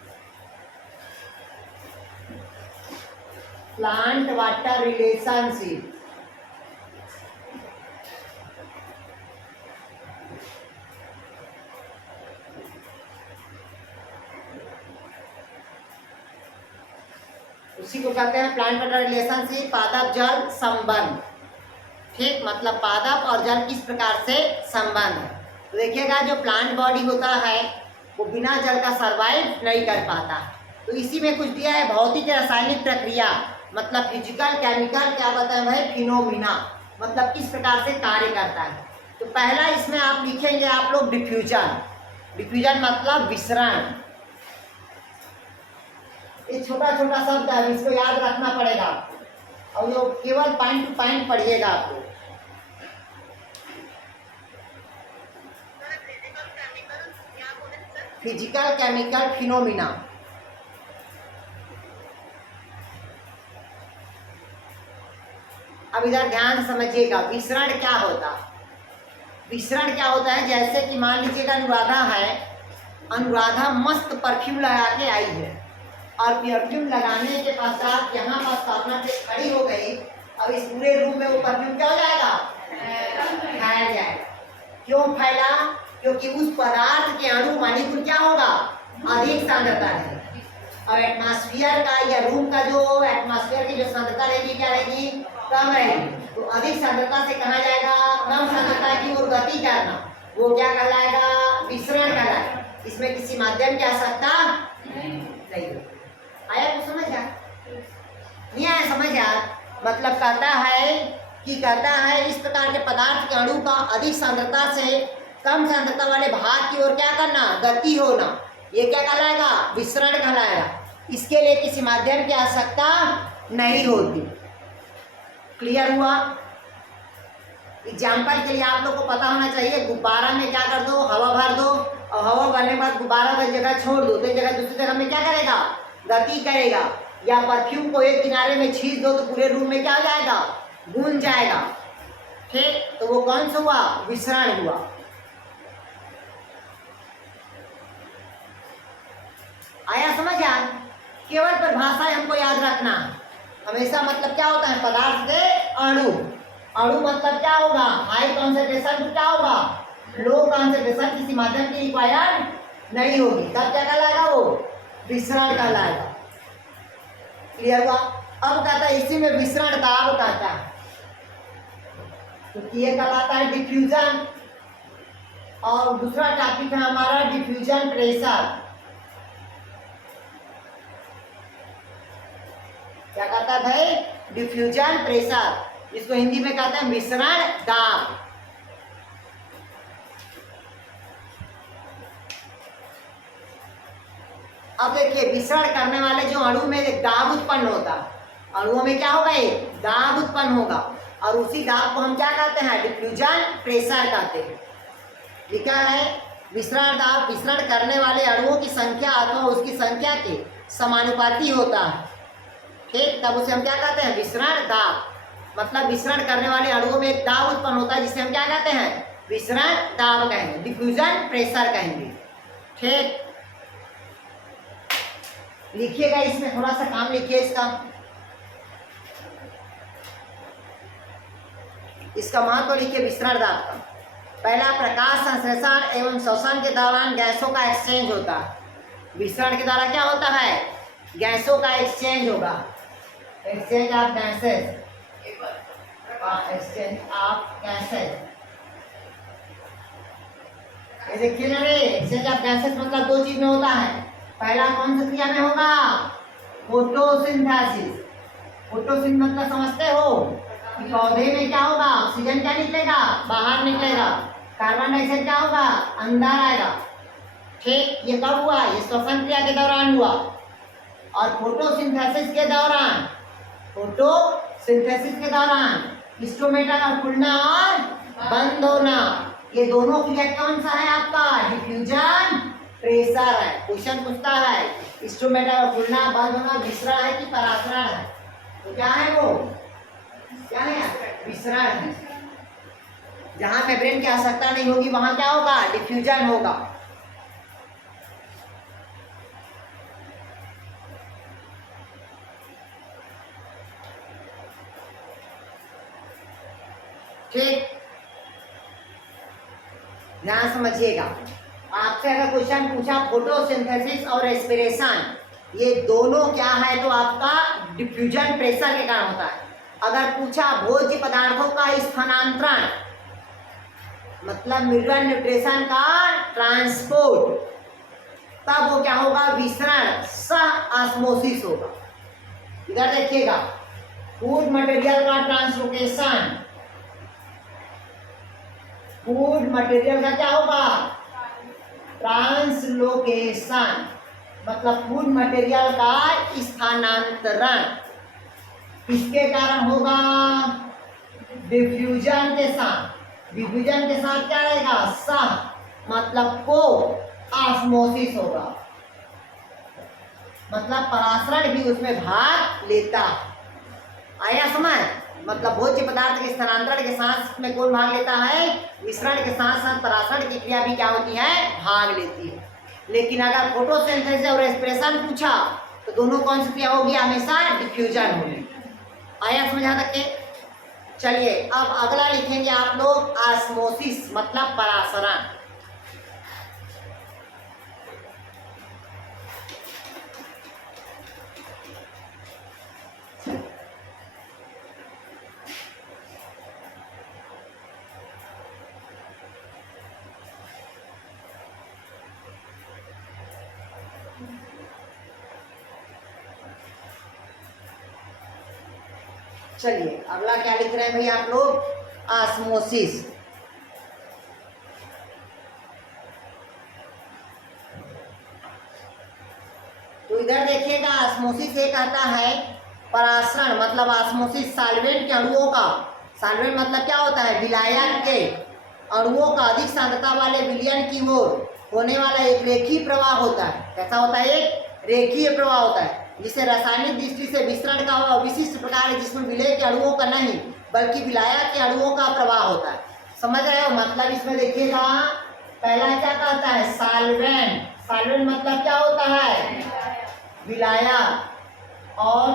plant water relationship. उसी को कहते हैं प्लांट वाटर रिलेशनशिप, पादप जल संबंध। ठीक, मतलब पादप और जल किस प्रकार से संबंध है। तो देखिएगा जो प्लांट बॉडी होता है वो बिना जल का सर्वाइव नहीं कर पाता। तो इसी में कुछ दिया है भौतिक रासायनिक प्रक्रिया, मतलब फिजिकल केमिकल क्या बताएं भाई, फिनोमिना, मतलब किस प्रकार से कार्य करता है। तो पहला इसमें आप लिखेंगे आप लोग डिफ्यूजन। डिफ्यूजन मतलब विसरण। ये छोटा छोटा शब्द है, इसको याद रखना पड़ेगा और जो केवल पॉइंट टू पॉइंट पढ़िएगा आप लोग। Physical chemical phenomena. अब इधर ध्यान से समझिएगा विसरण क्या होता है। विसरण क्या होता है, जैसे कि मान लीजिएगा अनुराधा है, अनुराधा मस्त परफ्यूम लगा के आई है और परफ्यूम लगाने के पश्चात यहाँ पर सामने पे खड़ी हो गई। अब इस पूरे रूम में वो परफ्यूम क्या हो जाएगा, फैल जाएगा। क्यों फैला, क्योंकि उस पदार्थ के अणु मॉलिक्यूल क्या होगा, अधिक सांद्रता है। और एटमॉस्फेयर का या रूम का जो एटमॉस्फेयर की जो सांद्रता रहेगी क्या रहेगी, कम रहेगी। तो अधिक सांद्रता से कहा जाएगा कम सांद्रता की ओर गति करना, वो क्या कहलाएगा, विसरण कहलाएगा। इसमें किसी माध्यम की आवश्यकता नहीं। आया कुछ समझ आ? नहीं आया समझ यार? मतलब कहता है इस प्रकार के पदार्थ के अणु का अधिक सांद्रता से कम सांद्रता वाले भाग की ओर क्या करना, गति होना, ये क्या कहलाएगा, विसरण कहलाएगा। इसके लिए किसी माध्यम की आवश्यकता नहीं होती। क्लियर हुआ? एग्जाम्पल के लिए आप लोग को पता होना चाहिए, गुब्बारा में क्या कर दो, हवा भर दो और हवा भरने के बाद गुब्बारा का जगह छोड़ दो तो जगह दूसरी जगह में क्या करेगा, गति करेगा। या परफ्यूम को एक किनारे में छींच दो तो पूरे रूम में क्या हो जाएगा, गूंज जाएगा। ठीक, तो वो कौन सा हुआ, विसरण हुआ। आया समझ यार? केवल परिभाषा हमको याद रखना हमेशा। मतलब क्या होता है, पदार्थ के अणु। अणु मतलब क्या होगा, हाई कॉन्सेंट्रेशन क्या होगा, लो कॉन्सेंट्रेशन, किसी माध्यम की रिक्वायर्ड नहीं होगी, तब क्या कहलाएगा, वो विसरण कहलाएगा। क्लियर हुआ? अब कहता है इसी में विसरण दाब कहता है, तो ये कहलाता है डिफ्यूजन। और दूसरा टॉपिक है हमारा डिफ्यूजन प्रेशर। क्या कहता है भाई, डिफ्यूजन प्रेशर, इसको हिंदी में कहते हैं मिश्रण दाब। अब देखिए विसरण करने वाले जो अणु में दाब उत्पन्न होता है, अणुओं में क्या होगा, ये दाब उत्पन्न होगा और उसी दाब को हम क्या कहते हैं, डिफ्यूजन प्रेशर कहते हैं। लिखा है विसरण दाब विसरण करने वाले अणुओं की संख्या अथवा उसकी संख्या के समानुपाती होता है। ठीक, तब उसे हम क्या कहते हैं, विसरण दाब। मतलब विसरण करने वाले अणुओं में एक दाब उत्पन्न होता है जिसे हम क्या कहते हैं, विसरण दाब कहेंगे, डिफ्यूजन प्रेशर कहेंगे। ठीक, लिखिएगा इसमें थोड़ा सा काम लिखिए इसका महत्व लिखिए विसरण दाब का। पहला, प्रकाश संश्लेषण एवं शोषण के दौरान गैसों का एक्सचेंज होता है। विसरण के द्वारा क्या होता है, गैसों का एक्सचेंज होगा, exchange of gases, exchange of gases. ये देखिए ना रे, एक्सचेंज ऑफ गैसेस मतलब दो चीज में होता है। पहला कौन सी क्रिया में होगा, फोटोसिंथेसिस। फोटोसिंथ मतलब समझते हो कि पौधे में क्या होगा, ऑक्सीजन क्या निकलेगा, बाहर निकलेगा, कार्बन डाइऑक्साइड क्या होगा, अंदर आएगा। ठीक, ये कब हुआ? ये श्वसन क्रिया के दौरान हुआ। और फोटोसिंथेसिस के दौरान, फोटोसिंथेसिस के दौरान स्टोमेटा का खुलना और बंद होना, ये दोनों क्रिया कौन सा है आपका? डिफ्यूजन प्रेशर है। क्वेश्चन पूछता है स्टोमेटा का खुलना बंद होना विसरण है कि परासरण है? तो क्या है वो? क्या है? विसरण है। जहां मेम्ब्रेन की आवश्यकता नहीं होगी वहां क्या होगा? डिफ्यूजन होगा। ठीक, ध्यान समझिएगा। आपसे अगर क्वेश्चन पूछा फोटोसिंथेसिस और रेस्पिरेशन, ये दोनों क्या है? तो आपका डिफ्यूजन प्रेशर के कारण होता है। अगर पूछा भोज्य पदार्थों का स्थानांतरण, मतलब मिनरल न्यूट्रिशन का ट्रांसपोर्ट, तब वो क्या होगा? विसरण सह ऑस्मोसिस होगा। इधर देखिएगा, फूड मटेरियल का ट्रांसलोकेशन, फूड मटेरियल का क्या होगा? ट्रांसलोकेशन, मतलब फूड मटेरियल का स्थानांतरण किसके कारण होगा? डिफ्यूजन के साथ। डिफ्यूजन के साथ क्या रहेगा? सह, मतलब को ऑस्मोसिस होगा, मतलब परासरण भी उसमें भाग लेता। आया समझ? मतलब भोज्य पदार्थ के स्थानांतरण के साथ में कौन भाग लेता है? विसरण के साथ साथ परासरण की क्रिया भी क्या होती है? भाग लेती है। लेकिन अगर फोटोसिंथेसिस और रेस्पिरेशन पूछा तो दोनों कौन सी क्रिया होगी? हमेशा डिफ्यूजन होगी। आया समझ यहाँ तक के? चलिए अब अगला लिखेंगे आप लोग ऑस्मोसिस, मतलब परासरण। चलिए अगला क्या लिख रहे हैं भाई आप लोग? ऑस्मोसिस। तो इधर देखिएगा, ऑस्मोसिस ये कहता है परासरण, मतलब ऑस्मोसिस सॉल्वेंट के अणुओं का, सॉल्वेंट मतलब क्या होता है? विलायक के अणुओं का अधिक सांद्रता वाले विलयन की ओर होने वाला एक रेखीय प्रवाह होता है। कैसा होता है? एक रेखीय प्रवाह होता है, जिसे रासायनिक दृष्टि से विसरण का विशिष्ट प्रकार है, जिसमें विलय के अणुओं का नहीं बल्कि विलायक के अणुओं का प्रवाह होता है। समझ रहे हो? मतलब इसमें देखिएगा, पहला क्या कहता है? सॉल्वेंट। सॉल्वेंट मतलब क्या होता है? विलायक। और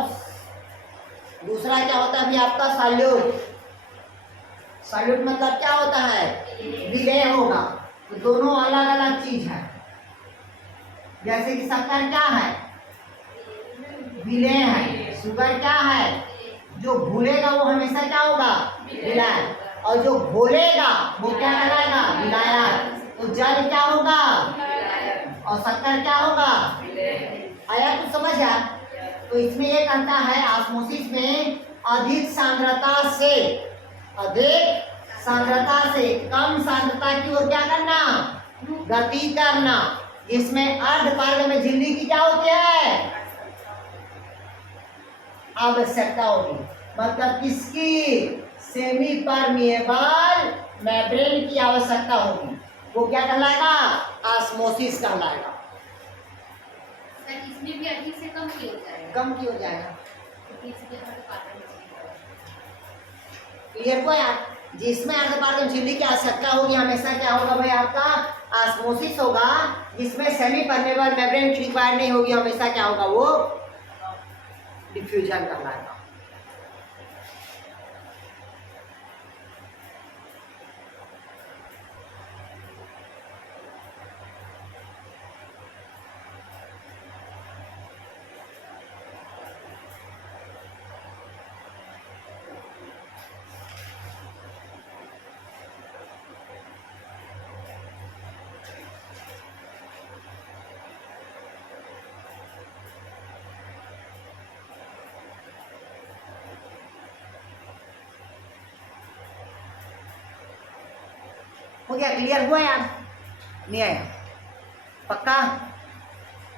दूसरा क्या होता है अभी आपका? सॉल्यूट। सॉल्यूट मतलब क्या होता है? विलय होगा। तो दोनों अलग अलग चीज है। जैसे कि शक्कर क्या है? विलय है। शुगर क्या है? जो घुलेगा वो हमेशा क्या होगा? विलायक। और जो घोलेगा वो क्या कहलाएगा? विलायक। तो जल क्या होगा? और शक्कर क्या होगा? आया तो समझ आ? तो इसमें ये कहता है ऑस्मोसिस में अधिक सांद्रता से, अधिक सांद्रता से कम सांद्रता की ओर क्या करना? गति करना। इसमें अर्धपारगम्य में झिल्ली की क्या होती है? आवश्यकता होगी। मतलब किसकी? सेमी परमिएबल मेम्ब्रेन की आवश्यकता होगी। वो क्या कहलाएगा? ऑस्मोसिस कहलाएगा। इसमें भी अधिक से कम की हो जाएगा। कम की हो जाएगा। क्लियर को यार, जिसमें अर्धपारगम झिल्ली की आवश्यकता होगी हमेशा क्या होगा भाई? आपका ऑस्मोसिस होगा। जिसमें सेमी परमेबल मेम्ब्रेन की रिक्वायर्ड नहीं होगी हमेशा क्या होगा? वो डिफ्यूजन कहलाएगा। हो गया? क्लियर हुआ यार? नहीं आया? पक्का?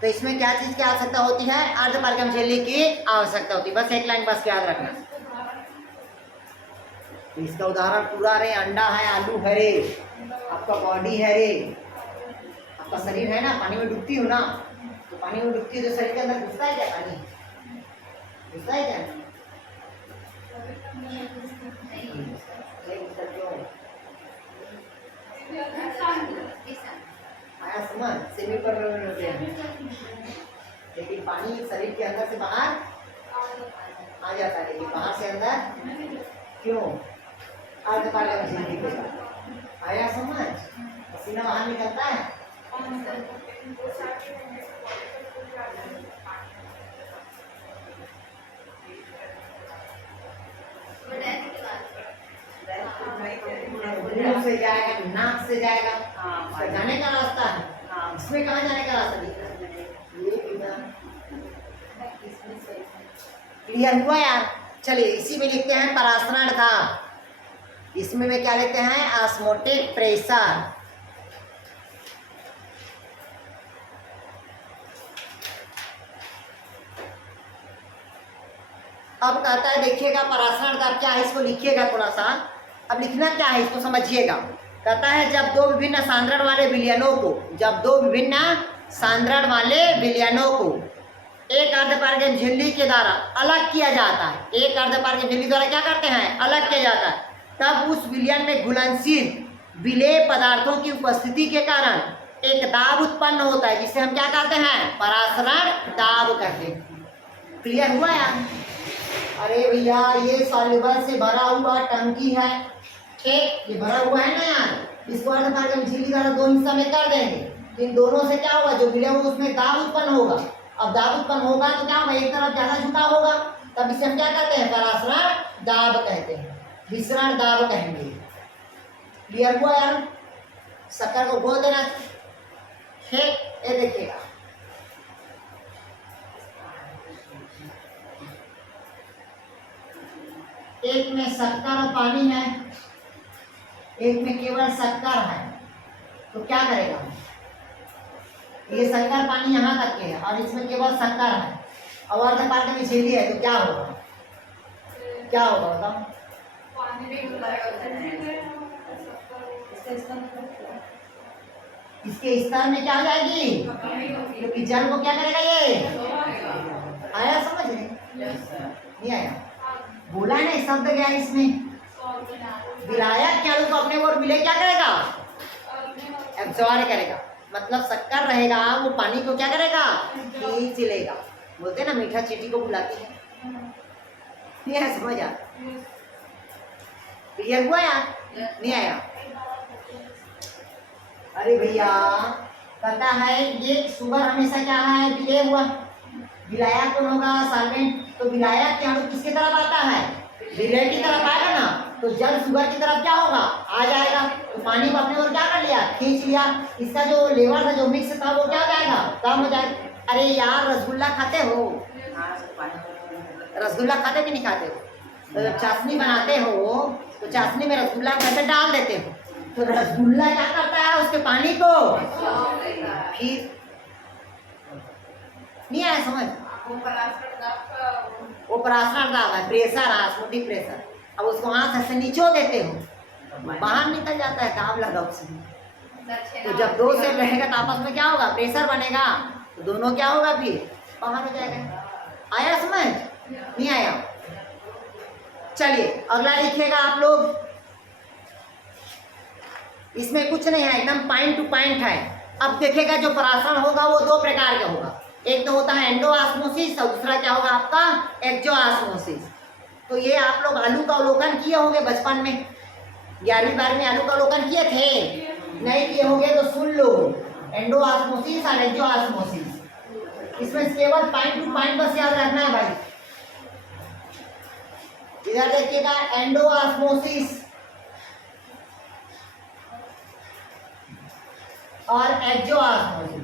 तो इसमें क्या चीज़ की आवश्यकता होती है? अर्धपारगम झिल्ली की आवश्यकता होती है। बस एक लाइन बस याद रखना। तो इसका उदाहरण पूरा रे, अंडा है, आलू है रे, आपका बॉडी है रे, आपका शरीर है ना, पानी में डूबती हो ना, तो पानी में डूबती है तो शरीर के अंदर घुसता है क्या पानी? घुसता है क्या? नहीं घुसता। क्यों? आया समझ? सेमी पर होते हैं, लेकिन पानी शरीर के अंदर से बाहर आ जाता है, लेकिन बाहर से अंदर क्यों? अर्धपारगम झिल्ली के साथ। आया समझ? पसीना बाहर निकलता है। मुंह से जाएगा, नाक से जाएगा, जाने का रास्ता है। इसमें कहाँ जाने का रास्ता दिख रहा है? ये क्लियर हुआ यार? चलिए इसी में लिखते हैं परासरण था। इसमें में क्या लेते हैं? Osmotic pressure. अब कहता है देखिएगा परासरण का क्या है, इसको लिखिएगा थोड़ा सा। अब लिखना क्या है इसको समझिएगा। कहता है जब दो विभिन्न सांद्रण वाले विलयनों को, जब दो विभिन्न सांद्रण वाले विलयनों को एक अर्धपारगम झिल्ली के द्वारा अलग किया जाता है, एक अर्धपारगम झिल्ली द्वारा क्या करते हैं? अलग किया जाता है, तब उस विलयन में घुलनशील विलेय पदार्थों की उपस्थिति के कारण एक दाब उत्पन्न होता है, जिसे हम क्या कहते हैं? परासरण दाब कहते हैं। क्लियर हुआ यार? अरे भैया ये सॉल्यूबल से भरा हुआ टंकी है, ठीक, ये भरा हुआ है ना यार, इसको अर्धपारगम झिल्ली द्वारा दो हिस्सा में कर देंगे। इन दोनों से क्या होगा? जो विलय होगा उसमें दाब उत्पन्न होगा। अब दाब उत्पन्न होगा तो क्या होगा? एक तरफ ज्यादा झुकाव होगा, तब इसे हम क्या कहते हैं? परासरण दाब कहते हैं, विसरण दाब कहेंगे। क्लियर हुआ यार? शक्कर को घोल देना, ठीक। ये देखिएगा एक में शक्कर और पानी है, एक में केवल शक्कर है, तो क्या करेगा? ये शक्कर पानी यहाँ तक के है और इसमें केवल शक्कर है और अर्धपारगम झिल्ली है, तो क्या होगा? क्या होगा बताओ? इसके स्तर में क्या हो जाएगी? क्योंकि जल को क्या करेगा ये? आया समझ में? नहीं आया? बोला है ना शब्द गया इसमें। विलायक क्या को अपने ओर विलय क्या करेगा? एब्जॉर्ब करेगा, मतलब शक्कर रहेगा वो पानी को क्या करेगा? खींच लेगा। बोलते हैं ना मीठा चींटी को बुलाती है, नहीं है? समझ आ? क्लियर हुआ यार? नहीं आया? अरे भैया पता है ये शुगर हमेशा क्या है? विलय हुआ। विलायक कौन होगा? सॉल्वेंट। तो विलायक क्या किसकी तरफ आता है? विलय की तरफ आएगा ना, तो जल शुगर की तरफ क्या होगा? आ जाएगा। तो पानी को अपने ओर क्या कर लिया? खींच लिया। इसका जो लेवल था, जो मिक्स था, वो क्या हो जाएगा? कम हो जाएगा। अरे यार रसगुल्ला खाते हो? रसगुल्ला खाते कि नहीं खाते हो? तो जब चाशनी बनाते हो तो चाशनी में रसगुल्ला कैसे डाल देते हो? तो रसगुल्ला क्या करता है? उसके पानी को फिर नहीं आया समझ? वो परासरण दाब है, प्रेशर, ऑस्मोटिक प्रेशर। अब उसको हाथ से नीचो देते हो, बाहर निकल जाता है, दाब लगा उसमें। तो जब दो सेल रहेगा तो आपस में क्या होगा? प्रेशर बनेगा, तो दोनों क्या होगा? फिर बाहर हो जाएगा। आया समझ? नहीं आया? चलिए अगला लिखिएगा आप लोग। इसमें कुछ नहीं है, एकदम पॉइंट टू पॉइंट है। अब देखिएगा जो परासरण होगा वो दो प्रकार का होगा। एक तो होता है एंडोऑस्मोसिस और दूसरा क्या होगा आपका? एक्सोऑस्मोसिस। तो ये आप लोग आलू का अवलोकन किए होंगे बचपन में, 11वीं 12वीं में आलू का अवलोकन किए थे? नहीं किए होंगे तो सुन लो, एंडोऑस्मोसिस और एक्सोऑस्मोसिस। इसमें केवल पॉइंट टू पॉइंट बस याद रखना है भाई। इधर देखिएगा एंडोऑस्मोसिस और एक्सोऑस्मोसिस।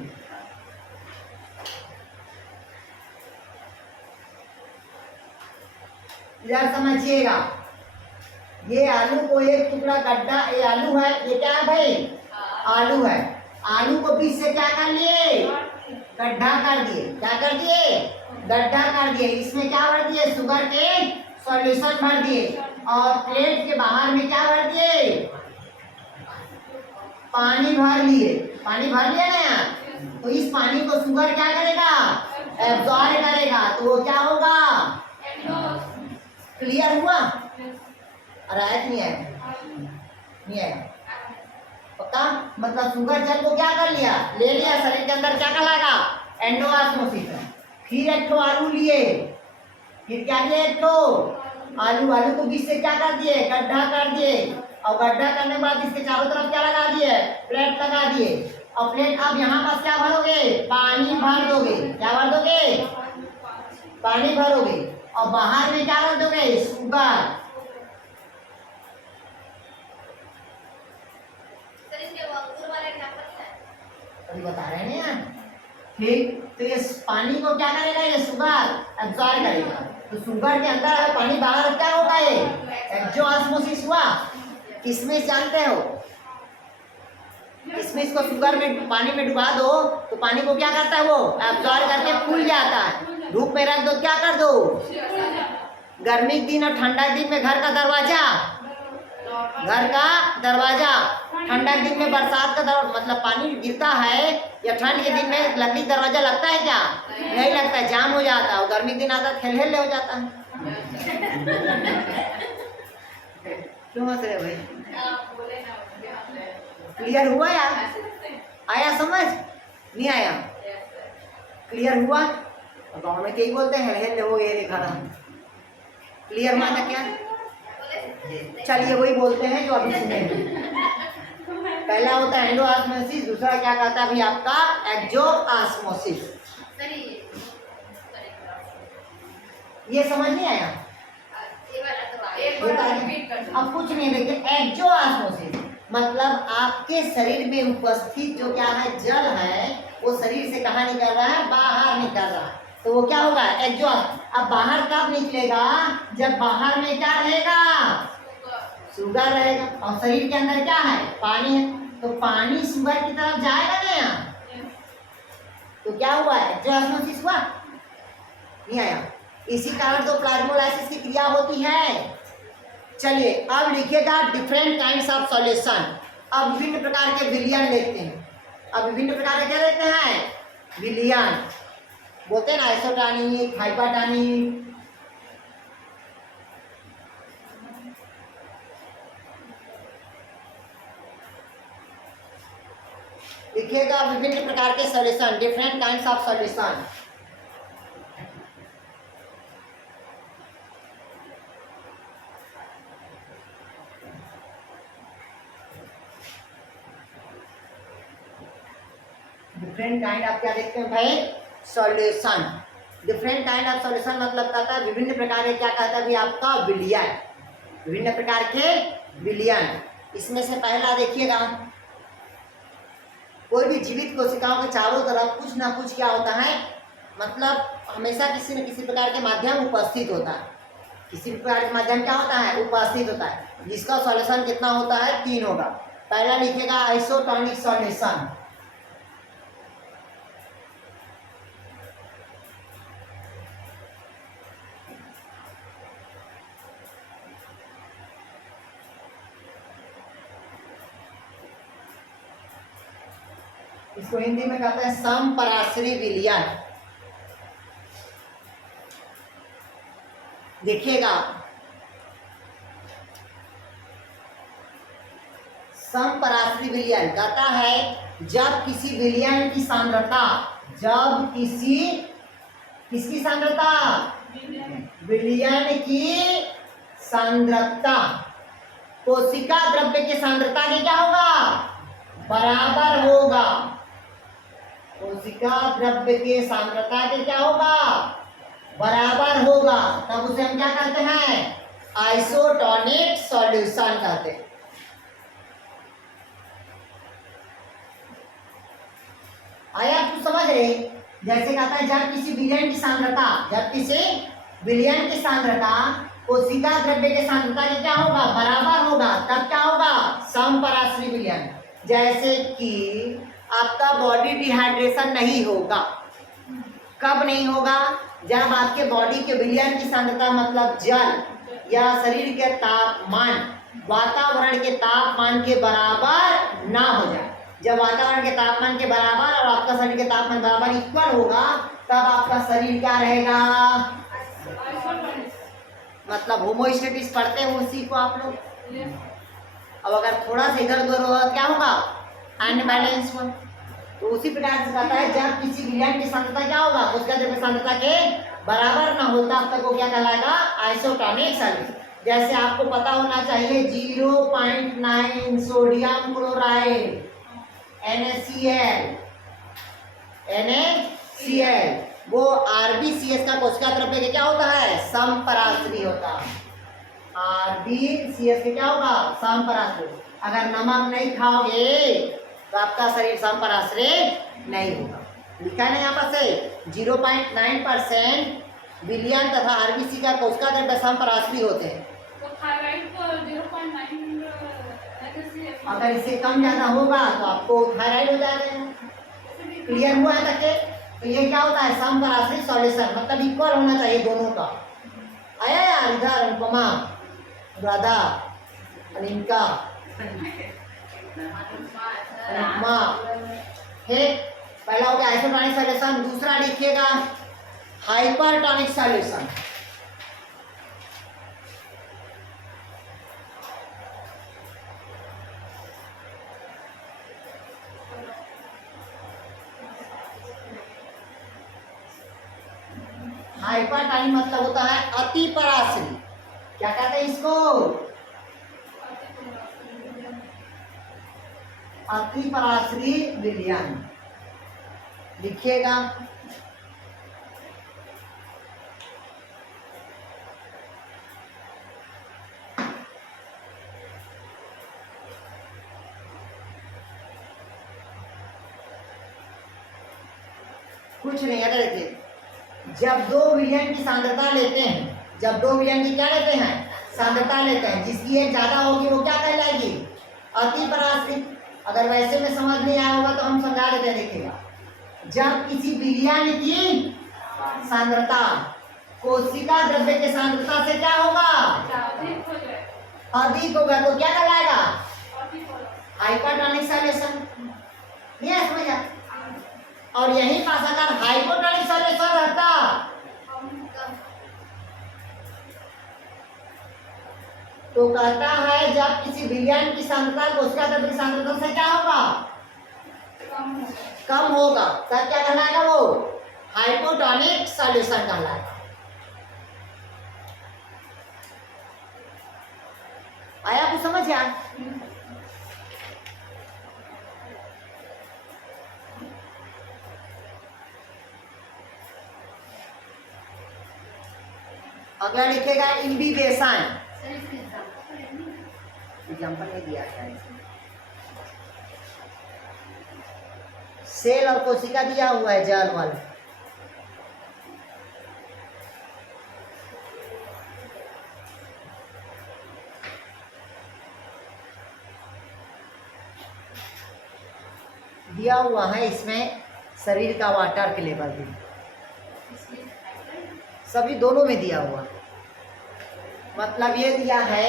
इधर समझिएगा, ये आलू को एक टुकड़ा गड्ढा, ये आलू है, ये क्या है भाई? आलू है। आलू को बीच से क्या कर लिए, गड्ढा कर दिए। क्या कर दिए, गड्ढा कर दिए। इसमें क्या भर दिए, शुगर के सॉल्यूशन भर दिए। और प्लेट के बाहर में क्या भर दिए, पानी भर लिए। पानी भर लिया ना यार, तो इस पानी को शुगर क्या करेगा, एब्जॉर्ब करेगा। तो वो क्या होगा, क्लियर हुआ, राइट नहीं है, नहीं है पक्का। मतलब शुगर जल को क्या कर लिया, ले लिया, शरीर के अंदर क्या कहलाएगा, एंडोऑस्मोसिस। फिर एक ठो आलू लिए, फिर क्या किया, एक ठो आलू, आलू को बीच से क्या कर दिए, गड्ढा कर दिए। और गड्ढा करने के बाद इसके चारों तरफ क्या लगा दिए, प्लेट लगा दिए। और प्लेट अब यहाँ पास क्या भरोगे, पानी भर दोगे। क्या भर दोगे, पानी भरोगे। और बाहर में क्या रख दोगे, शुगर। अभी बता रहे हैं यार, ठीक। तो ये पानी को क्या करेगा, ये शुगर एब्जॉर्ब करेगा। तो शुगर के अंदर है पानी, बाहर क्या होगा, ये एक्सोऑस्मोसिस हुआ। किशमिश जानते हो, किशमिश को शुगर में पानी में डुबा दो तो पानी को क्या करता है, वो एब्जॉर्ब करके फूल जाता है। धूप में रख दो, क्या कर दो, गर्मी के दिन और ठंडा के दिन में घर का दरवाजा, घर का दरवाजा, ठंडा के दिन में बरसात का दरवाजा, मतलब पानी गिरता है, या ठंड के दिन में लकड़ी दरवाजा लगता है क्या, नहीं लगता है, जाम हो जाता है। और गर्मी के दिन आता है, हेल हो जाता है। क्यों हंस रहे भाई, क्लियर हुआ यार, आया समझ, नहीं आया, क्लियर हुआ। गाँव में कई बोलते हैं हेल हो गए लिखा था, क्लियर हुआ था क्या। चलिए वही बोलते हैं जो अभी सुनेंगे। पहला होता है एंडोऑस्मोसिस, दूसरा क्या कहता है अभी आपका, एक्सोऑस्मोसिस। ये समझ नहीं आया, अब कुछ नहीं, देखिए एक्सोऑस्मोसिस मतलब आपके शरीर में उपस्थित जो क्या है, जल है, वो शरीर से कहाँ निकल रहा है, बाहर निकल रहा है। तो वो क्या होगा, एक्सॉस्ट। अब बाहर कब निकलेगा, जब बाहर में क्या रहेगा, शुगर रहेगा। और शरीर के अंदर क्या है, पानी है। तो पानी शुगर की तरफ जाएगा ना यहाँ, तो क्या हुआ, एक्सोऑस्मोसिस हुआ, नहीं आया। इसी कारण तो प्लाज्मोलाइसिस की क्रिया होती है। चलिए अब लिखिएगा डिफरेंट काइंड्स ऑफ सॉल्यूशन। अब विभिन्न प्रकार के विलयन देखते हैं। अब विभिन्न प्रकार के क्या देखते हैं, विलयन बोलते हैं ना, आइसोटॉनिक, हाइपरटॉनिक। लिखिएगा विभिन्न प्रकार के solution, different kinds of solution. Different kind आप क्या देखते हैं भाई, solution. Different kind of solution मतलब कहता है विभिन्न प्रकार के, क्या कहता है भी आपका, विलयन, विभिन्न प्रकार के विलयन। इसमें से पहला देखिएगा, कोई भी जीवित कोशिकाओं के चारों तरफ कुछ ना कुछ क्या होता है, मतलब हमेशा किसी न किसी प्रकार के माध्यम उपस्थित होता है। किसी भी प्रकार के माध्यम क्या होता है, उपस्थित होता है, जिसका सॉल्यूशन कितना होता है, 3 होगा। पहला लिखिएगा आइसोटॉनिक सॉल्यूशन। इसको हिंदी में कहते हैं समपराश्री विलयन। देखिएगा समपराश्री विलयन कहता है जब किसी विलयन की सांद्रता, जब किसकी सांद्रता, विलयन की सांद्रता कोशिका द्रव्य की सांद्रता के क्या होगा, बराबर होगा। कोशिका द्रव्य के सांद्रता के क्या होगा, बराबर होगा, तब उसे हम क्या कहते हैं, आइसोटॉनिक सॉल्यूशन कहते हैं। आया कुछ समझ रहे, जैसे कहता है जब किसी विलयन की सांद्रता, जब किसी विलयन की सांद्रता कोशिका द्रव्य के सांद्रता के क्या होगा, बराबर होगा, तब क्या होगा, समपराश्री विलयन। जैसे कि आपका बॉडी डिहाइड्रेशन नहीं होगा। कब नहीं होगा? जब आपके बॉडी के विलयन की सांद्रता मतलब जल या शरीर के तापमान वातावरण के तापमान के बराबर ना हो जाए। जब वातावरण के तापमान के बराबर और आपका शरीर के तापमान बराबर इक्वल होगा तब आपका शरीर क्या रहेगा? मतलब होमोस्टेटिस पढ़ते हैं उसी को आप लोग। अब अगर थोड़ा सा इधर उधर होगा क्या होगा? अनबैलेंस हुआ। तो उसी प्रकार से कहता है जब किसी विलयन की सांद्रता क्या होगा? उसका द्रव्य सांद्रता के बराबर ना हो तब तक वो क्या कहलाएगा? Isotonic solution. जैसे आपको पता होना चाहिए 0.9 सोडियम क्लोराइड NaCl वो RbCS का कोशिका द्रव्य के क्या होता है? समपराश्री होता है। RbCS के क्या होगा? समपराश्री। अगर नमक नहीं खाओगे तो आपका शरीर समपराश्री नहीं होगा। लिखा है ना यहाँ पर से 0.9% विलयन तथा RBC का कोशिका द्रव्य समपराश्री होते हैं। तो थायराइड को 0.9 अगर इससे कम ज्यादा होगा तो आपको थायराइड हो जाएगा। क्लियर हुआ है तक के? तो ये क्या होता है? समपराश्री सॉल्यूशन मतलब इक्वल होना चाहिए दोनों का। आया यार इधर अनुपमा, राधा, अनिका, अनुपमा। ठीक, पहला हो गया आइसोटोनिक सॉल्यूशन। दूसरा लिखिएगा हाइपरटोनिक सॉल्यूशन। हाइपरटोनिक मतलब होता है अति पराश्री। क्या कहते हैं इसको? अति पराश्री विलयन। लिखिएगा कुछ नहीं है। देखिए जब दो विलयन की सांद्रता लेते हैं, जब दो विलयन की क्या लेते हैं? सांद्रता लेते हैं, जिसकी एक ज्यादा होगी वो क्या कहलाएगी? अति पराश्री। अगर वैसे में समझ नहीं आया होगा तो हम समझा देते हैं। देखिएगा जब किसी विलयन की सांद्रता कोशिका द्रव्य के सांद्रता से क्या होगा? अधिक होगा तो क्या कहलाएगा? Hypertonic solution. ये समझा? और यही पास अगर हाइपोटोनिक सॉल्यूशन रहता तो कहता है जब किसी विलयन की सांद्रता कोशिका द्रव्य की सांद्रता से क्या होगा? कम होगा तब क्या कहलाएगा? वो हाइपोटोनिक सॉल्यूशन कहलाएगा। आया कुछ समझ आ? अगला लिखेगा इम्बिबेशन। एग्जाम्पल नहीं दिया है। सेल और कोशिका दिया हुआ है जल वाला। दिया हुआ है इसमें शरीर का वाटर के लेवल भी सभी दोनों में दिया हुआ। मतलब ये दिया है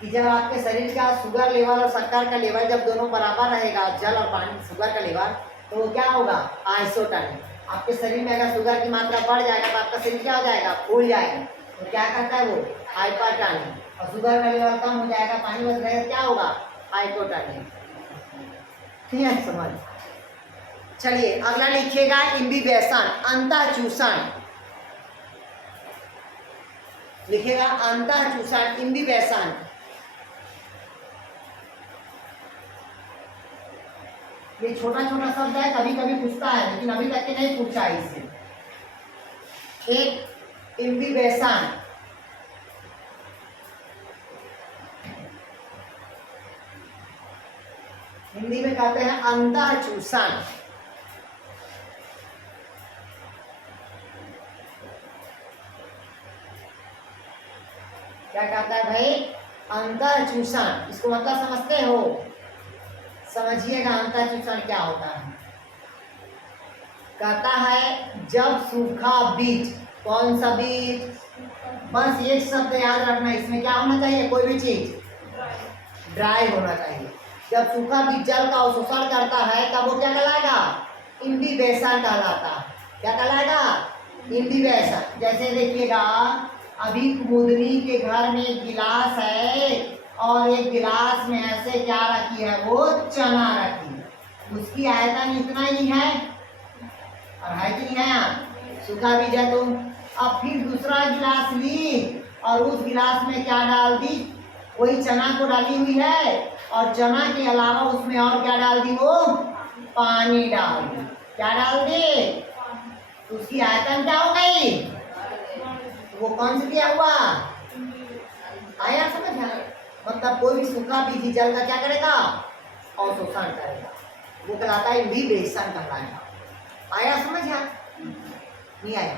कि जब आपके शरीर का शुगर लेवल और शक्कर का लेवल जब दोनों बराबर रहेगा, जल और पानी शुगर का लेवल, तो वो क्या होगा? आइसोटोनिक। आपके शरीर में अगर शुगर की मात्रा बढ़ जाएगा तो आपका शरीर क्या हो जाएगा? फूल जाएगा। तो क्या करता है वो? हाइपरटोनिक। और शुगर का लेवल कम हो जाएगा, पानी बच रहेगा, क्या होगा? हाइपोटोनिक। ठीक है समझ? चलिए अगला लिखिएगा इम्बिबेशन, अंतःचूषण। लिखिएगा अंतःचूषण, इम्बिबेशन। ये छोटा छोटा शब्द है, कभी कभी पूछता है लेकिन अभी तक के नहीं पूछा है इससे। एक इम्बिबेशन, हिंदी में कहते हैं अंतःचूषण। क्या कहता है भाई? अंतःचूषण। इसको मतलब समझते हो? समझिएगा अंतःचूषण क्या होता है। कहता है जब सूखा बीज, कौन सा बीज, बस एक शब्द याद रखना, इसमें क्या होना चाहिए, कोई भी चीज ड्राई होना चाहिए। जब सूखा बीज जल का अवशोषण करता है तब वो क्या कहलाएगा, इम्बिबेशन कहलाता है। क्या कहलाएगा, इम्बिबेशन। जैसे देखिएगा अभी कुमुदनी के घर में एक गिलास है और एक गिलास में ऐसे क्या रखी है, वो चना रखी है, उसकी आयतन इतना ही है और है कि नहीं है, यहाँ सूखा बीज है। तो अब फिर दूसरा गिलास ली और उस गिलास में क्या डाल दी, वही चना को डाली हुई है और चना के अलावा उसमें और क्या डाल दी, वो पानी डाल दी। क्या डाल दी, तो उसकी आयतन क्या हो गई, वो कौन सा दिया हुआ, आया समझ में। मतलब कोई भी सूखा बीज जल का क्या करेगा, अवशोषण करेगा, वो कहलाता है इम्बिबेशन कहलाएगा। आया समझ में, नहीं आया,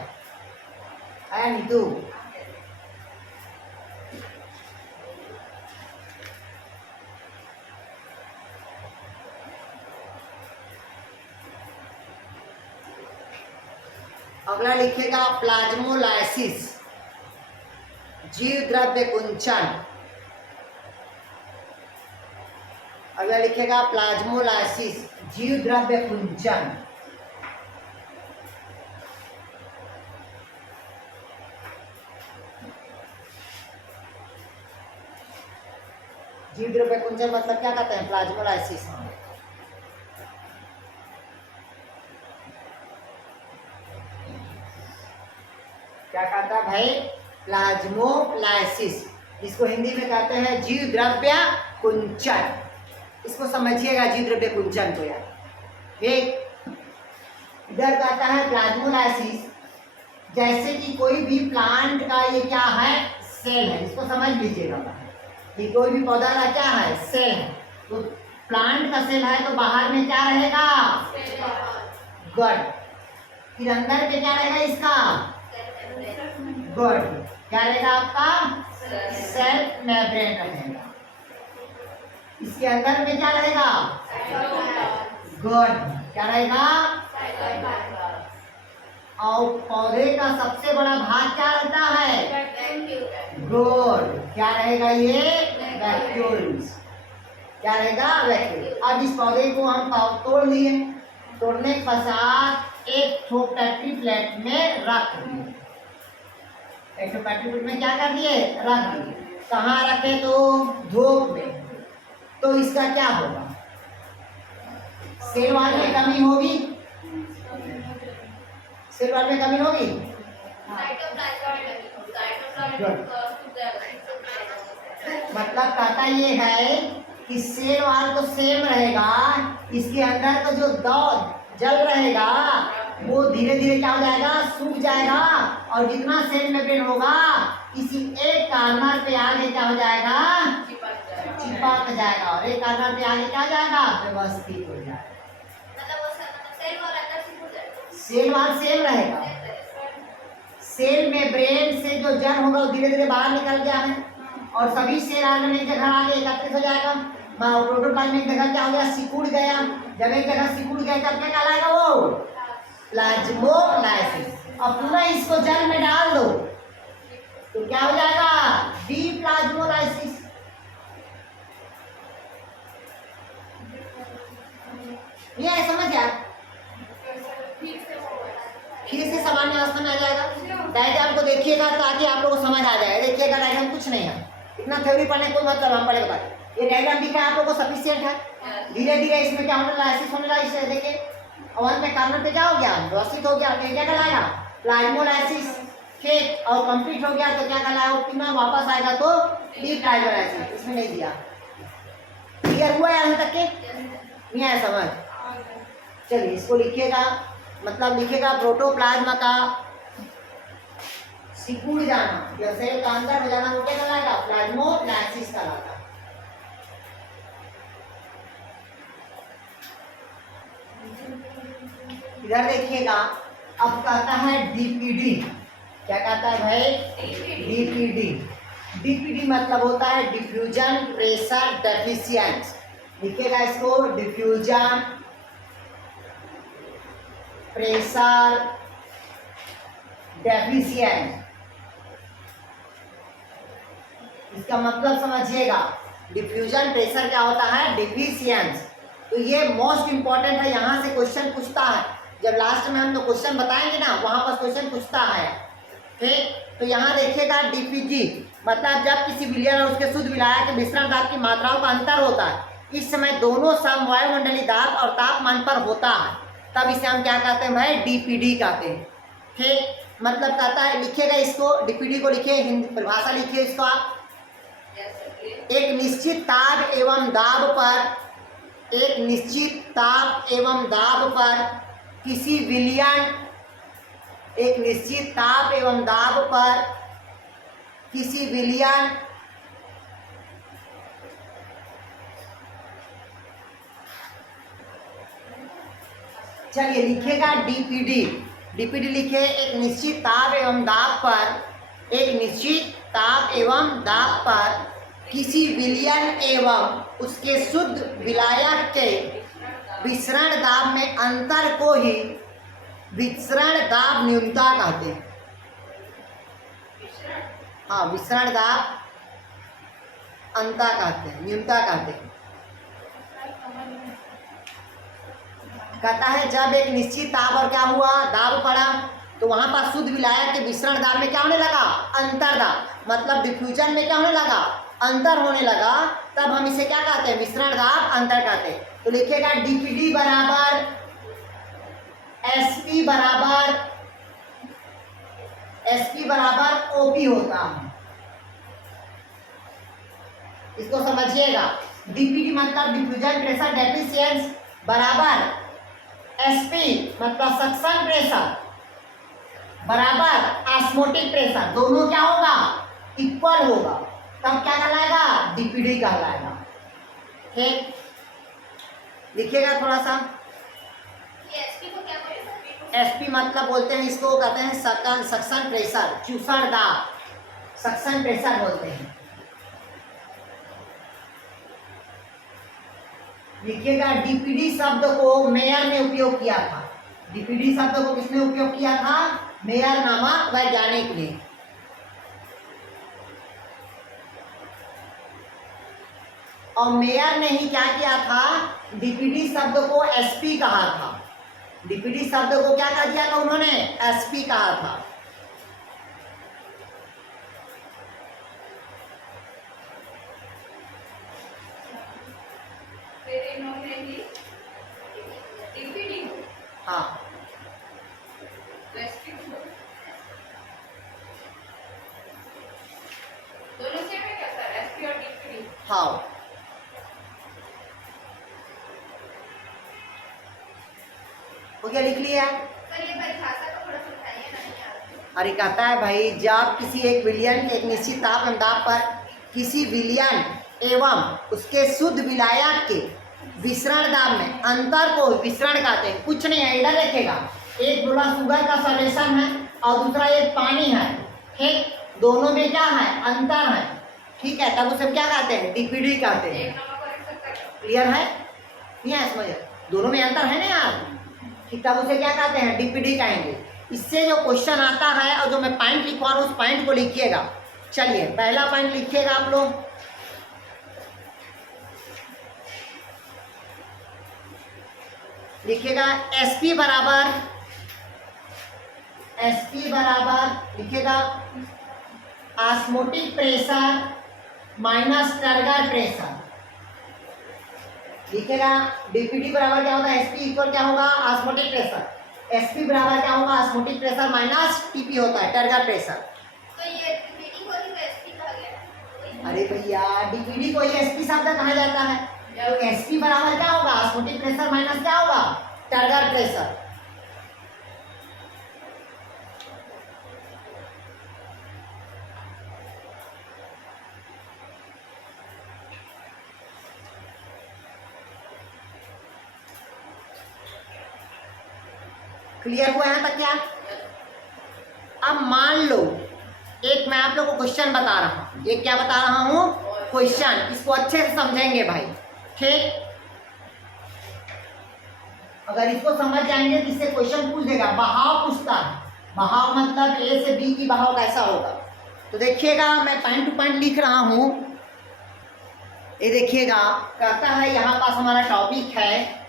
आया नीतू। अगला लिखेगा प्लाज्मोलाइसिस, जीव द्रव्य कुंचन। अगला लिखेगा प्लाज्मोलाइसिस, जीव द्रव्य कुंचन। जीव द्रव्य कुंचन मतलब क्या कहते हैं, प्लाज्मोलाइसिस। क्या कहता है भाई, प्लाज्मोलाइसिस, इसको हिंदी में कहते हैं जीव द्रव्य कुंचन। इसको समझिएगा जीव द्रव्य कुंचन को यार। ठीक, इधर कहता है प्लाज्मोलाइसिस, जैसे कि कोई भी प्लांट का ये क्या है, सेल है, इसको समझ लीजिएगा कि कोई भी पौधा का क्या है, सेल है। तो प्लांट का सेल है तो बाहर में क्या रहेगा, गुड, फिर अंदर में क्या रहेगा इसका, गुड, क्या रहेगा आपका, सेल मेम्ब्रेन रहेगा। इसके अंदर में क्या रहेगा, गुड, क्या रहेगा, और पौधे का सबसे बड़ा भाग क्या रहता है, गुड, क्या रहेगा ये, वैक्यूल्स, क्या रहेगा, वैक्यूल। अब इस पौधे को हम तोड़ लिए, तोड़ने के पश्चात एक पेट्री प्लेट में रख दिए, एक पेट्री प्लेट में क्या कर दिए, रख दिए। कहाँ रखे, तो धूप में। तो इसका क्या होगा, सेल वाल में कमी होगी, सेल वाल में कमी होगी, मतलब कहता ये है कि सेल वाल तो सेम रहेगा, इसके अंदर का जो जल रहेगा वो धीरे धीरे क्या हो जाएगा, सूख जाएगा, और जितना सेल मेम्ब्रेन होगा इसी एक कार्नर पे आगे क्या हो जाएगा, चिपक जाएगा, और एक कार्नर पे आगे क्या हो जाएगा, व्यवस्थित हो जाएगा। सेल वाल सेम रहेगा, सेल मेम्ब्रेन से जो जल होगा वो धीरे धीरे बाहर निकल गया है और सभी सेल आगे एक जगह आगे एकत्रित हो जाएगा। प्रोटोप्लाज्म एक जगह क्या हो गया, सिकुड़ गया, जब एक जगह सिकुड़ गया तब क्या कहलाएगा, वो प्लाज्मोलाइसिस। अब पूरा इसको जल में डाल दो तो क्या हो जाएगा, डीप्लाज्मोलाइसिस। ये समझ आया, फिर से सामान्य अवस्था में आ जाएगा। डायग्राम को देखिएगा ताकि आप लोगों को समझ आ जाए। देखिएगा डायग्राम कुछ नहीं है, इतना थ्योरी पढ़ने कोई मतलब, हम पढ़ेगा। ये डायग्राम दिखा है आप लोगों को, सफिशिएंट है। धीरे धीरे इसमें क्या होने लाइसिस होने लगा, इसे देखिए अवन में कार्बन पे क्या हो गया, व्यवस्थित हो गया, तो क्या कहलाएगा, प्लाज्मोलाइसिस। ठीक, और कंप्लीट हो गया तो क्या कहलाएगा, कितना वापस आएगा तो डीप्लाज्मोलाइसिस। इसमें नहीं दिया, क्लियर हुआ यहाँ तक के, नहीं आया समझ। चलिए इसको लिखिएगा, मतलब लिखेगा प्रोटोप्लाज्म का सिकुड़ जाना या सेल का अंदर हो जाना, वो क्या कहलाएगा, प्लाज्मोलाइसिस कहलाता है। इधर देखिएगा, अब कहता है डीपीडी। क्या कहता है भाई, डीपीडी। डीपीडी मतलब होता है डिफ्यूजन प्रेशर डेफिशिएंसी। लिखिएगा इसको, डिफ्यूजन प्रेशर डेफिशिएंट। इसका मतलब समझिएगा, डिफ्यूजन प्रेशर क्या होता है, डिफिशियंस। तो ये मोस्ट इंपॉर्टेंट है, यहाँ से क्वेश्चन पूछता है। जब लास्ट में हम लोग क्वेश्चन बताएंगे ना, वहाँ पर क्वेश्चन पूछता है। ठीक, तो यहाँ देखिएगा डीपीजी मतलब जब किसी विलयन और उसके शुद्ध विलायक के मिश्रण दाब की मात्राओं का अंतर होता है, इस समय दोनों सम वायुमंडलीय दाब और तापमान पर होता है, तब इसे हम क्या कहते हैं भाई, डीपीडी कहते हैं। ठीक, मतलब कहता है, लिखिएगा इसको, डीपीडी को लिखिए, हिंदी परिभाषा लिखिए इसको आप। एक निश्चित ताप एवं दाब पर, एक निश्चित ताप एवं दाब पर किसी विलयन, एक निश्चित ताप एवं दाब पर किसी विलयन चलिए लिखिएगा डीपीडी। डीपीडी लिखे, एक निश्चित ताप एवं दाब पर, एक निश्चित ताप एवं दाब पर किसी विलयन एवं उसके शुद्ध विलायक के विसरण दाब में अंतर को ही विसरण दाब न्यूनता कहते हैं। हाँ, विसरण दाब अंतर कहते हैं, न्यूनता कहते हैं। कहता है जब एक निश्चित ताप और क्या हुआ, दाब पड़ा, तो वहां पर शुद्ध विलायक के विसरण दाब में क्या होने लगा, अंतर दाब, मतलब डिफ्यूजन में क्या होने लगा, अंतर होने लगा, तब हम इसे क्या कहते हैं, विसरण दाब अंतर कहते हैं। तो लिखिएगा डीपीडी बराबर एसपी बराबर ओपी होता है। इसको समझिएगा, डीपीडी मतलब डिफ्यूजन प्रेशर डेफिशिएंस बराबर एसपी मतलब सक्शन प्रेशर बराबर ऑस्मोटिक प्रेशर, दोनों क्या होगा, इक्वल होगा, तब क्या कहलाएगा, डीपीडी कहलाएगा। ठीक, लिखिएगा थोड़ा सा। एसपी को क्या बोलते हैं? एसपी मतलब बोलते हैं, इसको कहते हैं सक्शन प्रेशर, चूसण दाब, सक्शन प्रेशर बोलते हैं। लिखिएगा डीपीडी शब्द को मेयर ने उपयोग किया था। डीपीडी शब्द को किसने उपयोग किया था, मेयर नामक वैज्ञानिक ने। और मेयर ने ही क्या किया था, डीपीडी शब्द को एसपी कहा था। डीपीडी शब्द को क्या कह दिया था उन्होंने, एसपी कहा था। हाँ, दोनों सेम है क्या सर, एसपी और डीपीडी? हाँ, हो गया, लिख लिया। सर ये परिभाषा को थोड़ा समझाइए ना, नहीं आता। अरे कहता है भाई, जब किसी एक विलयन के एक निश्चित ताप एवं दाब पर किसी विलयन एवं उसके शुद्ध विलायक के विसरण दाब में अंतर को विसरण कहते हैं। कुछ नहीं है, इधर देखेगा, एक बोला शुगर का सॉल्यूशन है और दूसरा एक पानी है। ठीक, दोनों में क्या है, अंतर है। ठीक है, तब उसे क्या कहते हैं, डीपीडी कहते हैं। एक नंबर करेक्ट सकता क्लियर है, नहीं है समझ, दोनों में अंतर है ना यार। ठीक, तब उसे क्या कहते हैं, डीपीडी कहेंगे। इससे जो क्वेश्चन आता है और जो मैं पॉइंट लिखवा रहा हूँ, उस पॉइंट को लिखिएगा। चलिए पहला पॉइंट लिखिएगा आप लोग, लिखिएगा एसपी बराबर लिखिएगा osmotic pressure minus turgor pressure. लिखिएगा डीपीडी बराबर क्या होगा, एसपी इक्वल क्या होगा, ऑस्मोटिक प्रेशर। एसपी बराबर क्या होगा, ऑस्मोटिक प्रेशर माइनस टीपी होता है, टर्गर प्रेशर। तो ये डीपीडी को ही एसपी कहा गया। अरे भैया, डीपीडी को ही एसपी शब्द कहा जाता है। तो एसपी बराबर क्या होगा, ऑस्मोटिक प्रेशर माइनस क्या होगा, टर्गर प्रेशर। क्लियर हुआ यहाँ तक क्या? अब मान लो एक मैं आप लोग को क्वेश्चन बता रहा हूँ, ये क्या बता रहा हूँ, क्वेश्चन। इसको अच्छे से समझेंगे भाई। ठीक, अगर इसको समझ जाएंगे तो इससे क्वेश्चन पूछ देगा, बहाव पूछता है, बहाव मतलब ए से बी की बहाव कैसा होगा। तो देखिएगा मैं पॉइंट टू पॉइंट लिख रहा हूँ, ये देखिएगा कहता है यहाँ पास हमारा टॉपिक है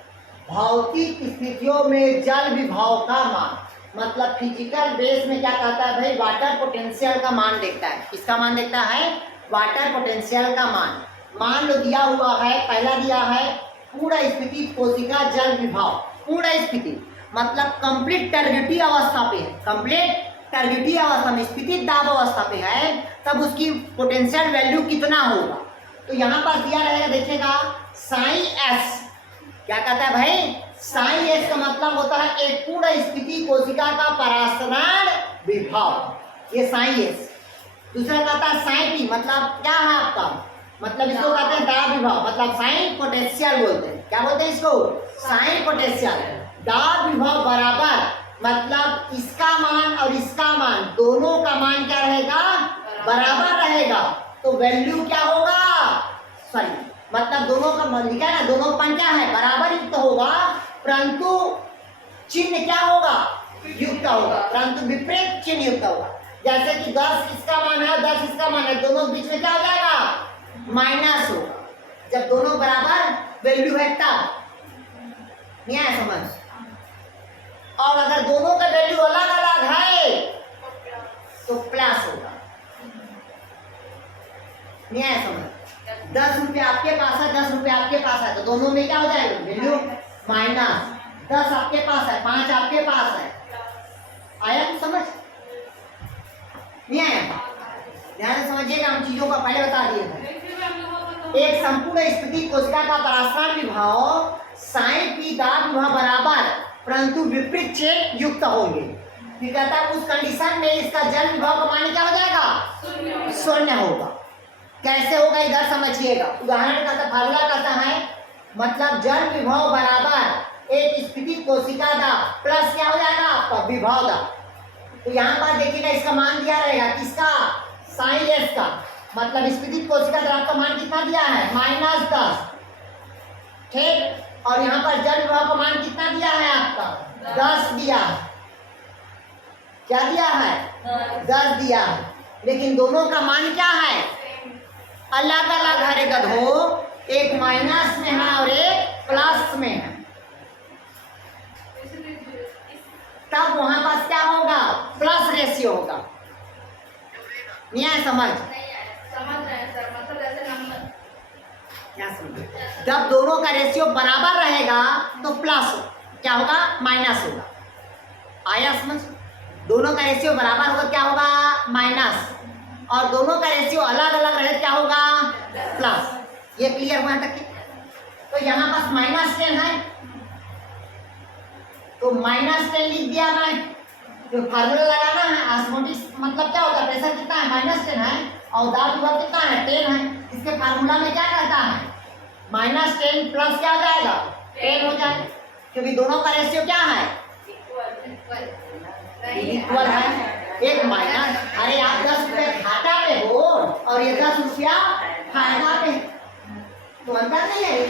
भौतिक स्थितियों में जल विभव का मान, मतलब फिजिकल बेस में क्या कहता है भाई, वाटर पोटेंशियल का मान देखता है। किसका मान देखता है? वाटर पोटेंशियल का मान। मान लो दिया हुआ है, पहला दिया है पूर्ण स्थिति कोशिका जल विभव, पूर्ण स्थिति मतलब कंप्लीट टर्गिटी अवस्था पे है, कंप्लीट टर्गिटी अवस्था में स्थिति दाब अवस्था पे है, तब उसकी पोटेंशियल वैल्यू कितना होगा। तो यहाँ पर दिया रहेगा, देखिएगा साइन एस, क्या कहता है भाई, साइन एस का मतलब होता है एक पूर्ण स्थिति कोशिका का परासरण विभव, ये साइन एस। दूसरा कहता है साइन पी, मतलब क्या है आपका, मतलब इसको कहते हैं दाब विभव, मतलब साइन पोटेंशियल बोलते हैं। क्या बोलते हैं इसको? Psi potential. दाब विभव बराबर मतलब इसका मान और इसका मान दोनों का मान क्या रहेगा? बराबर रहेगा। तो वैल्यू क्या होगा, सॉरी मतलब दोनों का लिखा है ना, दोनों का मान क्या है, बराबर युक्त होगा, परंतु चिन्ह क्या होगा, युक्त होगा, परंतु विपरीत चिन्ह युक्त होगा। जैसे कि 10 इसका मान है, 10 इसका मान है, दोनों के बीच में क्या हो जाएगा, माइनस होगा। जब दोनों बराबर वैल्यू है तब, नहीं आया समझ। और अगर दोनों का वैल्यू अलग अलग है तो प्लस होगा, नहीं आया समझ। 10 रुपये आपके पास है, 10 रुपये आपके पास है, तो दोनों में क्या हो जाएगा, वैल्यू माइनस। 10 आपके पास है, 5 आपके पास है, आया तो समझ, नहीं आया? ध्यान से समझिएगा, हम चीजों का पहले बता दिए थे। एक संपूर्ण स्थिति कोशिका का परासरण विभव साइन पी दाब विभव बराबर परंतु विपरीत चिन्ह युक्त होंगे। फिर कहता है उस कंडीशन में इसका जल विभव का मान क्या हो जाएगा, शून्य होगा। कैसे होगा इधर समझिएगा। उदाहरण का फार्मूला कहता है मतलब जल विभव बराबर एक स्थिति कोशिका का प्लस क्या हो जाएगा आपका विभव का। तो यहाँ पर देखिएगा इसका मान दिया रहेगा किसका, साइन एस का, मतलब स्थिति कोशिका द्रव्य का मान कितना दिया है, -10, ठीक। और यहाँ पर जल विभव का मान कितना दिया है आपका, 10 दिया है। क्या दिया है, 10 दिया है, लेकिन दोनों का मान क्या है, अलग अलग है गधो, एक माइनस में है और एक प्लस में है। तब वहां पास क्या होगा, प्लस रेशियो होगा। नहीं आया समझ, समझ रहे हैं सर, मतलब जैसे नंबर क्या समझ। जब दोनों का रेशियो बराबर रहेगा तो प्लस क्या होगा, माइनस होगा। आया समझ। दोनों का रेशियो बराबर होगा क्या होगा, माइनस, और दोनों का रेशियो अलग अलग रहे क्या होगा, प्लस। ये क्लियर हुआ तक की। तो यहाँ पास -10 है, तो -10 लिख दिया मैं। जो फार्मूला लगाना है ऑस्मोटिक्स मतलब क्या होता है, प्रेशर कितना है, -10 है, और दाब विभव कितना है, 10 है। इसके फार्मूला में क्या कहता है, -10 प्लस क्या हो जाएगा, 10 हो जाएगा, क्योंकि दोनों का रेशियो क्या है, इक्वल है। एक माइनस, अरे आप 10 रुपये घाटा पे हो और ये 10 रुपया फायदा पे, तो अंतर नहीं है,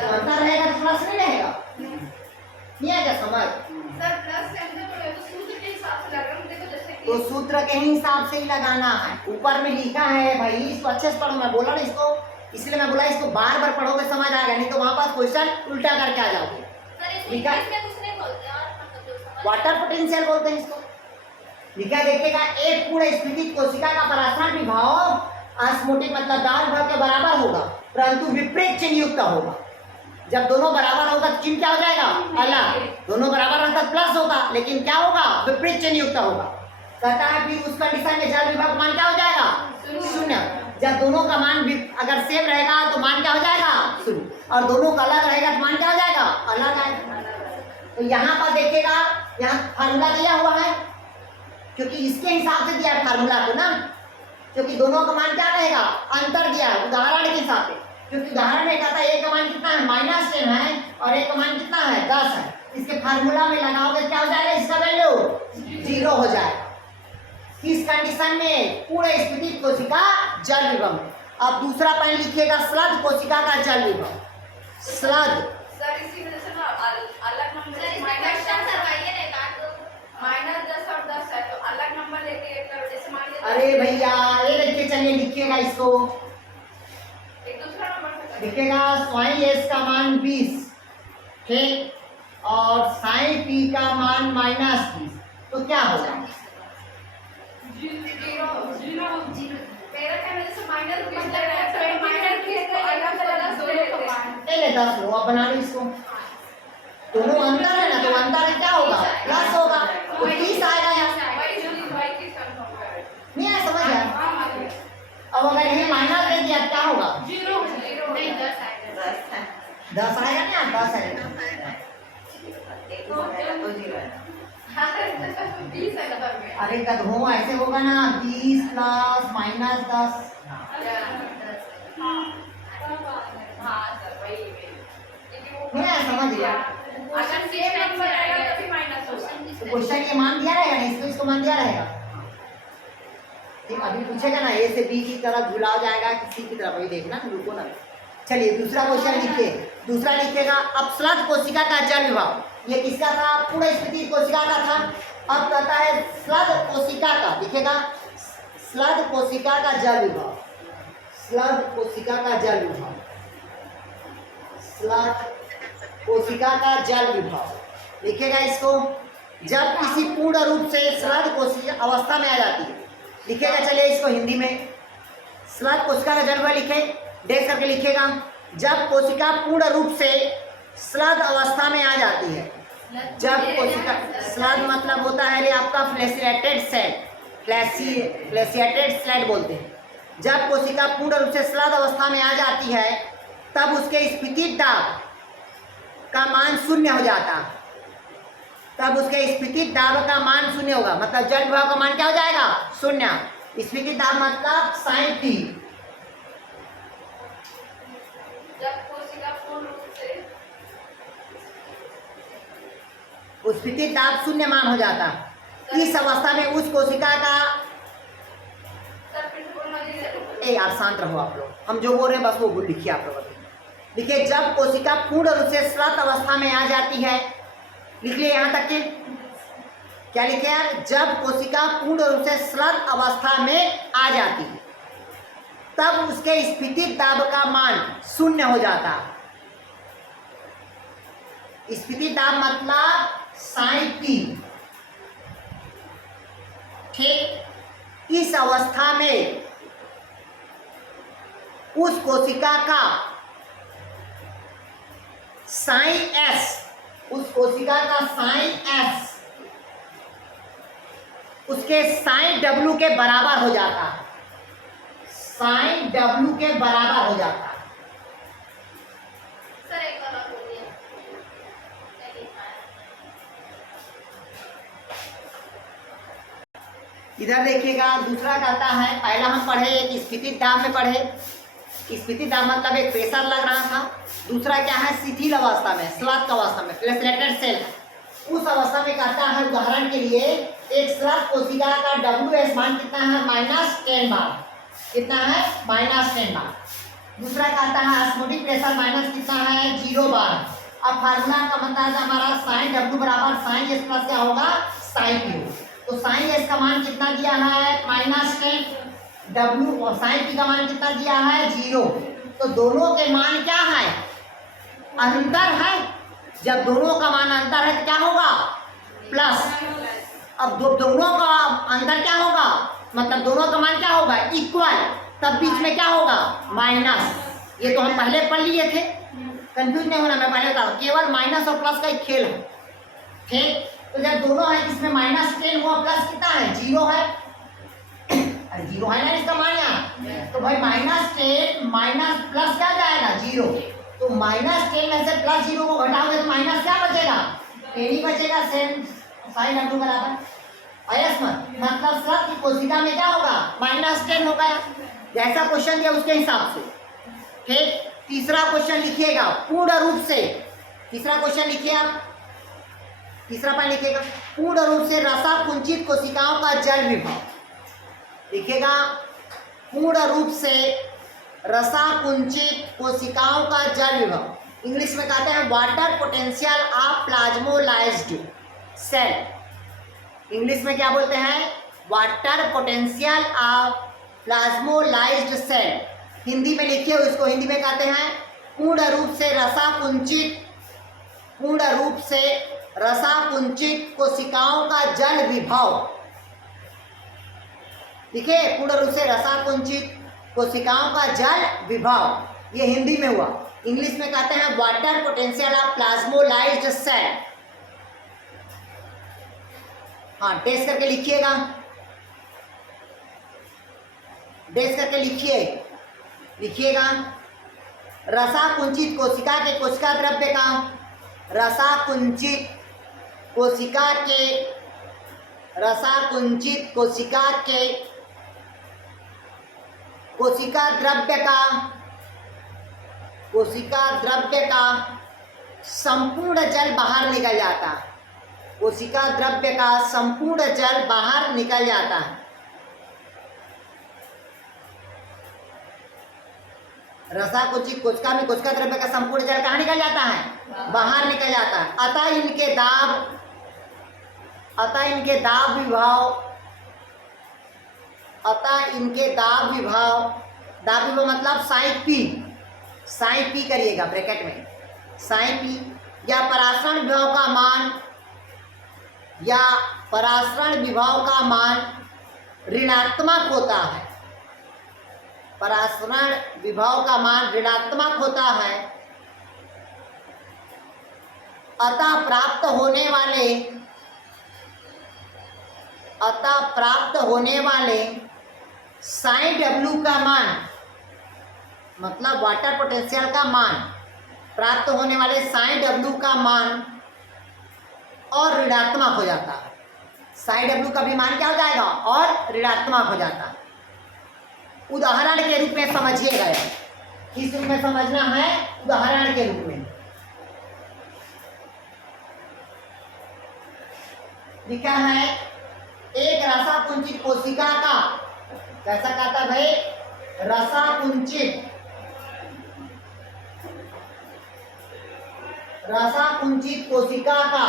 तो अंतर रहेगा तो प्लस नहीं रहेगा। नहीं है क्या समझ। सर प्लस से अंदर तो सूत्र के हिसाब से लग रहा है, देखो जैसे कि तो सूत्र के हिसाब से ही लगाना है। ऊपर में लिखा है भाई, इसको अच्छे से पढ़ो, मैं बोला ना इसको, इसलिए मैं बोला इसको बार बार पढ़ोगे समझ आएगा, नहीं तो वहां पास क्वेश्चन उल्टा करके आ जाओगे। सर इसमें लिखा कुछ नहीं बोलते और मतलब जो समझ वाटर पोटेंशियल बोलते हैं इसको। लिखा देखिएगा एक पूर्ण स्थिति कोशिका का परासरण विभव ऑस्मोटिक मतलब दाब विभव के बराबर होगा, परंतु विपरीत चिन्ह युक्त होगा। जब दोनों बराबर होगा तो चिन्ह क्या हो जाएगा, अलग। दोनों बराबर रहता प्लस होगा, लेकिन क्या होगा, विपरीत चिन्ह युक्त होगा। कहता है फिर उस कंडीशन में जल विभव का मान क्या हो जाएगा, 0। जब दोनों का मान अगर सेम रहेगा तो मान क्या हो जाएगा, 0, और दोनों का अलग रहेगा तो मान क्या हो जाएगा, अलग आएगा। तो यहाँ पर देखिएगा, यहाँ फार्मूला दिया हुआ है, क्योंकि इसके हिसाब से दिया है फार्मूला को ना, क्योंकि दोनों का मान क्या रहेगा, अंतर दिया है उदाहरण के हिसाब से। क्योंकि उदाहरण में कहता है एक का मान कितना है, -10 है, और एक का मान कितना है, 10 है। इसके फार्मूला में लगाओगे क्या हो जाएगा, इसका वैल्यू 0 हो जाएगा। इस कंडीशन में पूर्ण स्थिति कोशिका जल विभव। अब दूसरा पॉइंट लिखिएगा, स्लग कोशिका का जल विभव। स्लग सर इसी वजह से ना अलग नंबर सर इसमें माइनस क्वेश्चन करवाइए ना एक आध दो। -10 और 10 है तो अलग नंबर लेके करो। जैसे मान लीजिए अरे भैया ये देखिए, चलिए लिखिएगा इसको, एक दूसरा नंबर से करें। लिखिएगा साइन एस का मान 20, ठीक, और साइन पी का मान -20, तो क्या होगा? जीरो मेरा कहना जैसे माइनस मतलब ले रहे हैं तो माइनस के अलग अलग दोनों को मान ले 10 लो, अब बना लो इसको, दोनों अंतर है ना, तो अंतर है क्या होगा? प्लस होगा, तो 30 आएगा यहाँ, वाई की कंफर्म करें। नहीं आया समझ आया? अब अगर ये माइनस दे दिया क्या होगा? जीरो नहीं 10 आएगा। 10 आएगा ना, 10 आएगा, 20 है नंबर में। अरे गधों ऐसे होगा ना, 20 प्लस -10, हाँ सर वही नहीं आया समझ गया? अगर सेम नंबर आएगा तभी माइनस होगा। तो क्वेश्चन ये मान दिया रहेगा ना, इसको मान दिया रहेगा, ठीक, अभी पूछेगा ना ए से बी की तरफ झुलाव जाएगा किसी की तरफ, वही देखना, रुको ना। चलिए दूसरा क्वेश्चन लिखिए, दूसरा लिखिएगा, अब स्लग कोशिका का जल विभाव, ये किसका था? पूर्ण स्फीति कोशिका का था। अब कहता है स्लग कोशिका का, लिखिएगा स्लग कोशिका का जल विभाव, स्लग कोशिका का जल विभाव, स्लग कोशिका का जल विभाव, लिखिएगा इसको। जब किसी पूर्ण रूप से स्लग कोशिका अवस्था में आ जाती है, लिखिएगा, चलिए इसको हिंदी में, स्लग कोशिका का जल विभाव लिखे, डेश करके लिखिएगा। जब कोशिका पूर्ण रूप से स्लग अवस्था में आ जाती है, जब कोशिका, स्लग मतलब होता है रे आपका फ्लैसिएटेड सेल, फ्लैसिएटेड सेल बोलते हैं। जब कोशिका पूर्ण रूप से स्लग अवस्था में आ जाती है, तब उसके स्फीति दाब का मान 0 हो जाता है, तब उसके स्फीति दाब का मान 0 होगा, मतलब जल विभाव का मान क्या हो जाएगा? 0। स्फीति दाब मतलब साइन पी, जब कोशिका पूर्ण रूप से स्फीति दाब 0 मान हो जाता है। इस अवस्था में उस कोशिका का, सर फिर से बोलना दीजिए। ए यार शांत रहो आप लोग, हम जो बोल रहे हैं बस वो लिखिए आप लोग अभी। देखिए, जब कोशिका पूर्ण रूप से स्लग अवस्था में आ जाती है, लिख लिए यहाँ तक के, क्या लिखे यार? जब कोशिका पूर्ण रूप से स्लग अवस्था में आ जाती है, तब उसके स्फीति दाब का मान 0 हो जाता है। स्फीति दाब मतलब साइन पी, ठीक। इस अवस्था में उस कोशिका का साइन एस, उस कोशिका का साइन एस उसके साइन डब्ल्यू के बराबर हो जाता है, साइन डब्ल्यू के बराबर हो जाता है। सर एक और हो गया। मैं लिख पाया। इधर देखिएगा, दूसरा कहता है, पहला हम पढ़े एक स्फीति दाब में पढ़े, स्फीति दाब मतलब एक प्रेशर लग रहा था। दूसरा क्या है? शिथिल अवस्था में, स्लग अवस्था में, फ्लैसिएटेड सेल, उस अवस्था में कहता है, उदाहरण के लिए एक स्लग कोशिका का WS मान कितना है? -10 बार। कितना है? -10 बार। दूसरा कहता है ऑस्मोटिक प्रेशर माइनस कितना है? 0 बार। अब फार्मूला का मतलब है हमारा साइन W बराबर साइन एस प्लस क्या होगा? Psi Q। तो साइन एस का मान कितना दिया है? -10, W और साइन P का मान कितना दिया है? 0। तो दोनों के मान क्या है? अंतर है। जब दोनों का मान अंतर है तो क्या होगा? प्लस। अब दोनों का अंतर क्या होगा? मतलब दोनों का मान क्या होगा? इक्वल। तब बीच में क्या होगा? माइनस। ये तो हम पहले पढ़ लिए थे, कंफ्यूज नहीं होना, मैं पहले बता रहा हूं, केवल माइनस और प्लस का एक खेल है, ठीक। तो जब दोनों है इसमें -10 हुआ, प्लस कितना है? 0 है। अरे 0 है ना इसका मान यहाँ, तो भाई -10 माइनस प्लस क्या जाएगा? 0। तो -10 में से +0 को घटाओगे तो माइनस क्या बचेगा? नहीं बचेगा, सेम साइन W बराबर आयस मतलब स्लग की कोशिका में क्या होगा? -10 हो गया, जैसा क्वेश्चन दिया उसके हिसाब से, ठीक। तीसरा क्वेश्चन लिखिएगा, पूर्ण रूप से, तीसरा क्वेश्चन लिखिए आप, तीसरा पॉइंट लिखिएगा, पूर्ण रूप से रसा कुंचित कोशिकाओं का जल विभाव। लिखिएगा, पूर्ण रूप से रसा कुंचित कोशिकाओं का जल विभाव। इंग्लिश में कहते हैं water potential of plasmolyzed cell. English में क्या बोलते हैं? Water potential of plasmolyzed cell. Hindi में लिखिए उसको, हिंदी में कहते हैं पूर्ण रूप से रसाकुंचित कोशिकाओं का जल विभव। देखिए, पूर्ण रूप से रसाकुंचित कोशिकाओं का जल विभव, ये हिंदी में हुआ। इंग्लिश में कहते हैं water potential of plasmolyzed cell. हाँ, डेस्क करके लिखिएगा, डेस्क करके लिखिएगा। रसाकुंचित कोशिका के कोशिका द्रव्य का, रसाकुंचित कोशिका के कोशिका द्रव्य का संपूर्ण जल बाहर निकल जाता है। कोशिका द्रव्य का संपूर्ण जल बाहर निकल जाता है। रसाकुंचित कोशिका में कोशिका द्रव्य का संपूर्ण जल कहाँ निकल जाता है? बाहर निकल जाता है। अतः इनके दाब विभव मतलब साइन पी करिएगा ब्रैकेट में, साइन पी या परासरण विभव का मान ऋणात्मक होता है। परासरण विभव का मान ऋणात्मक होता है। अतः प्राप्त होने वाले साइन डब्ल्यू का मान, मतलब वाटर पोटेंशियल का मान, प्राप्त होने वाले साइन डब्ल्यू का मान और ऋणात्मक हो जाता है। साइन डब्ल्यू का भी मान क्या हो जाएगा? और ऋणात्मक हो जाता है। उदाहरण के रूप में समझिएगा, किस रूप में समझना है? उदाहरण के रूप में लिखा है एक रसाकुंचित कोशिका का, कैसा कहता भाई? रसाकुंचित कोशिका का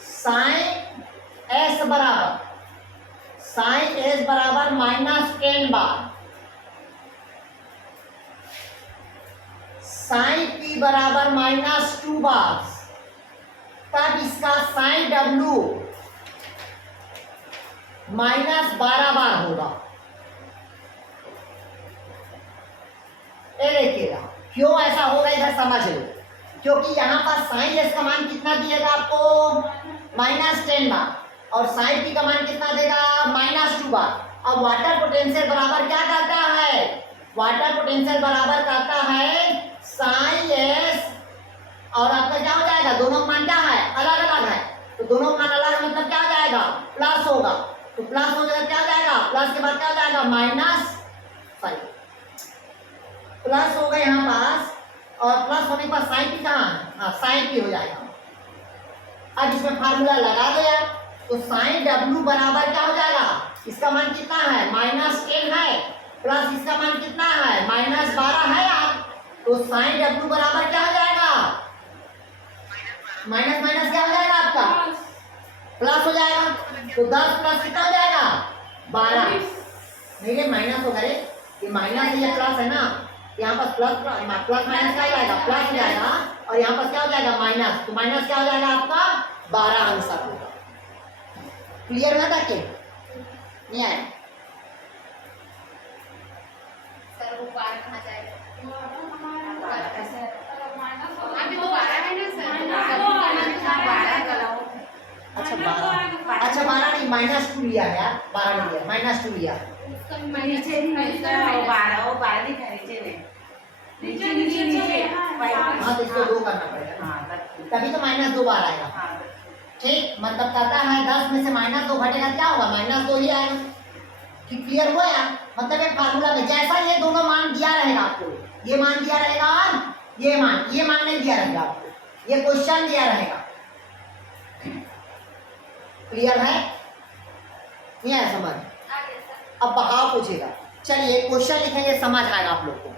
साइन एस बराबर -10 बार, साइन पी बराबर -2 बार, तब इसका साइन डब्ल्यू -12 बार होगा। ये देखिएगा क्यों ऐसा होगा, इधर समझ लो। क्योंकि यहाँ पर साइन एस का मान कितना दिएगा आपको? -10 बार, और साइन पी का मान कितना देगा? -2 बार। अब वाटर पोटेंशियल बराबर क्या करता है? वाटर पोटेंशियल बराबर करता है साइन एस, और आपका क्या हो जाएगा? दोनों मान क्या है? अलग अलग है, तो दोनों मान अलग मतलब क्या हो जाएगा? प्लस होगा। तो प्लस हो जाएगा, क्या हो जाएगा? प्लस के बाद क्या हो जाएगा? -5 प्लस हो गए यहाँ पास, और प्लस होने के बाद साइन पी कहाँ? हाँ, साइन पी हो जाएगा। अब इसमें फार्मूला लगा दो यार, तो साइन डब्ल्यू बराबर क्या हो जाएगा? इसका मान कितना है? -10 है, प्लस इसका मान कितना है? -12 है यार। तो साइन डब्ल्यू बराबर क्या हो जाएगा? माइनस माइनस क्या हो जाएगा आपका? प्लस हो जाएगा। तो 10 प्लस कितना हो जाएगा? 12। नहीं, ये माइनस होगा रे, ये माइनस ये प्लस है ना, यहाँ पर प्लस माइनस क्या हो जाएगा? प्लस हो जाएगा, और यहाँ पर क्या हो जाएगा? माइनस। तो माइनस क्या हो जाएगा आपका? 12 आंसर होगा। क्लियर ना था? नहीं आया सर वो 12 कहाँ जाएगा? अच्छा 12 नहीं, -2 लिया यार, 12 नहीं लिया, -2 लिया। हाँ, तो इसको 2 करना पड़ेगा, तभी तो -2 बार आएगा। ठीक, मतलब कहता है 10 में से -2 घटेगा, क्या होगा? -2 ही आएगा। क्लियर हुआ यार? मतलब एक फार्मूला में जैसा ये दोनों मान दिया रहेगा आपको, ये मान दिया रहेगा और ये मान नहीं दिया रहेगा आपको, ये क्वेश्चन दिया रहेगा। क्लियर है? नहीं आया समझ? अब बहाव पूछेगा। चलिए क्वेश्चन लिखेंगे, समझ आएगा आप लोग को।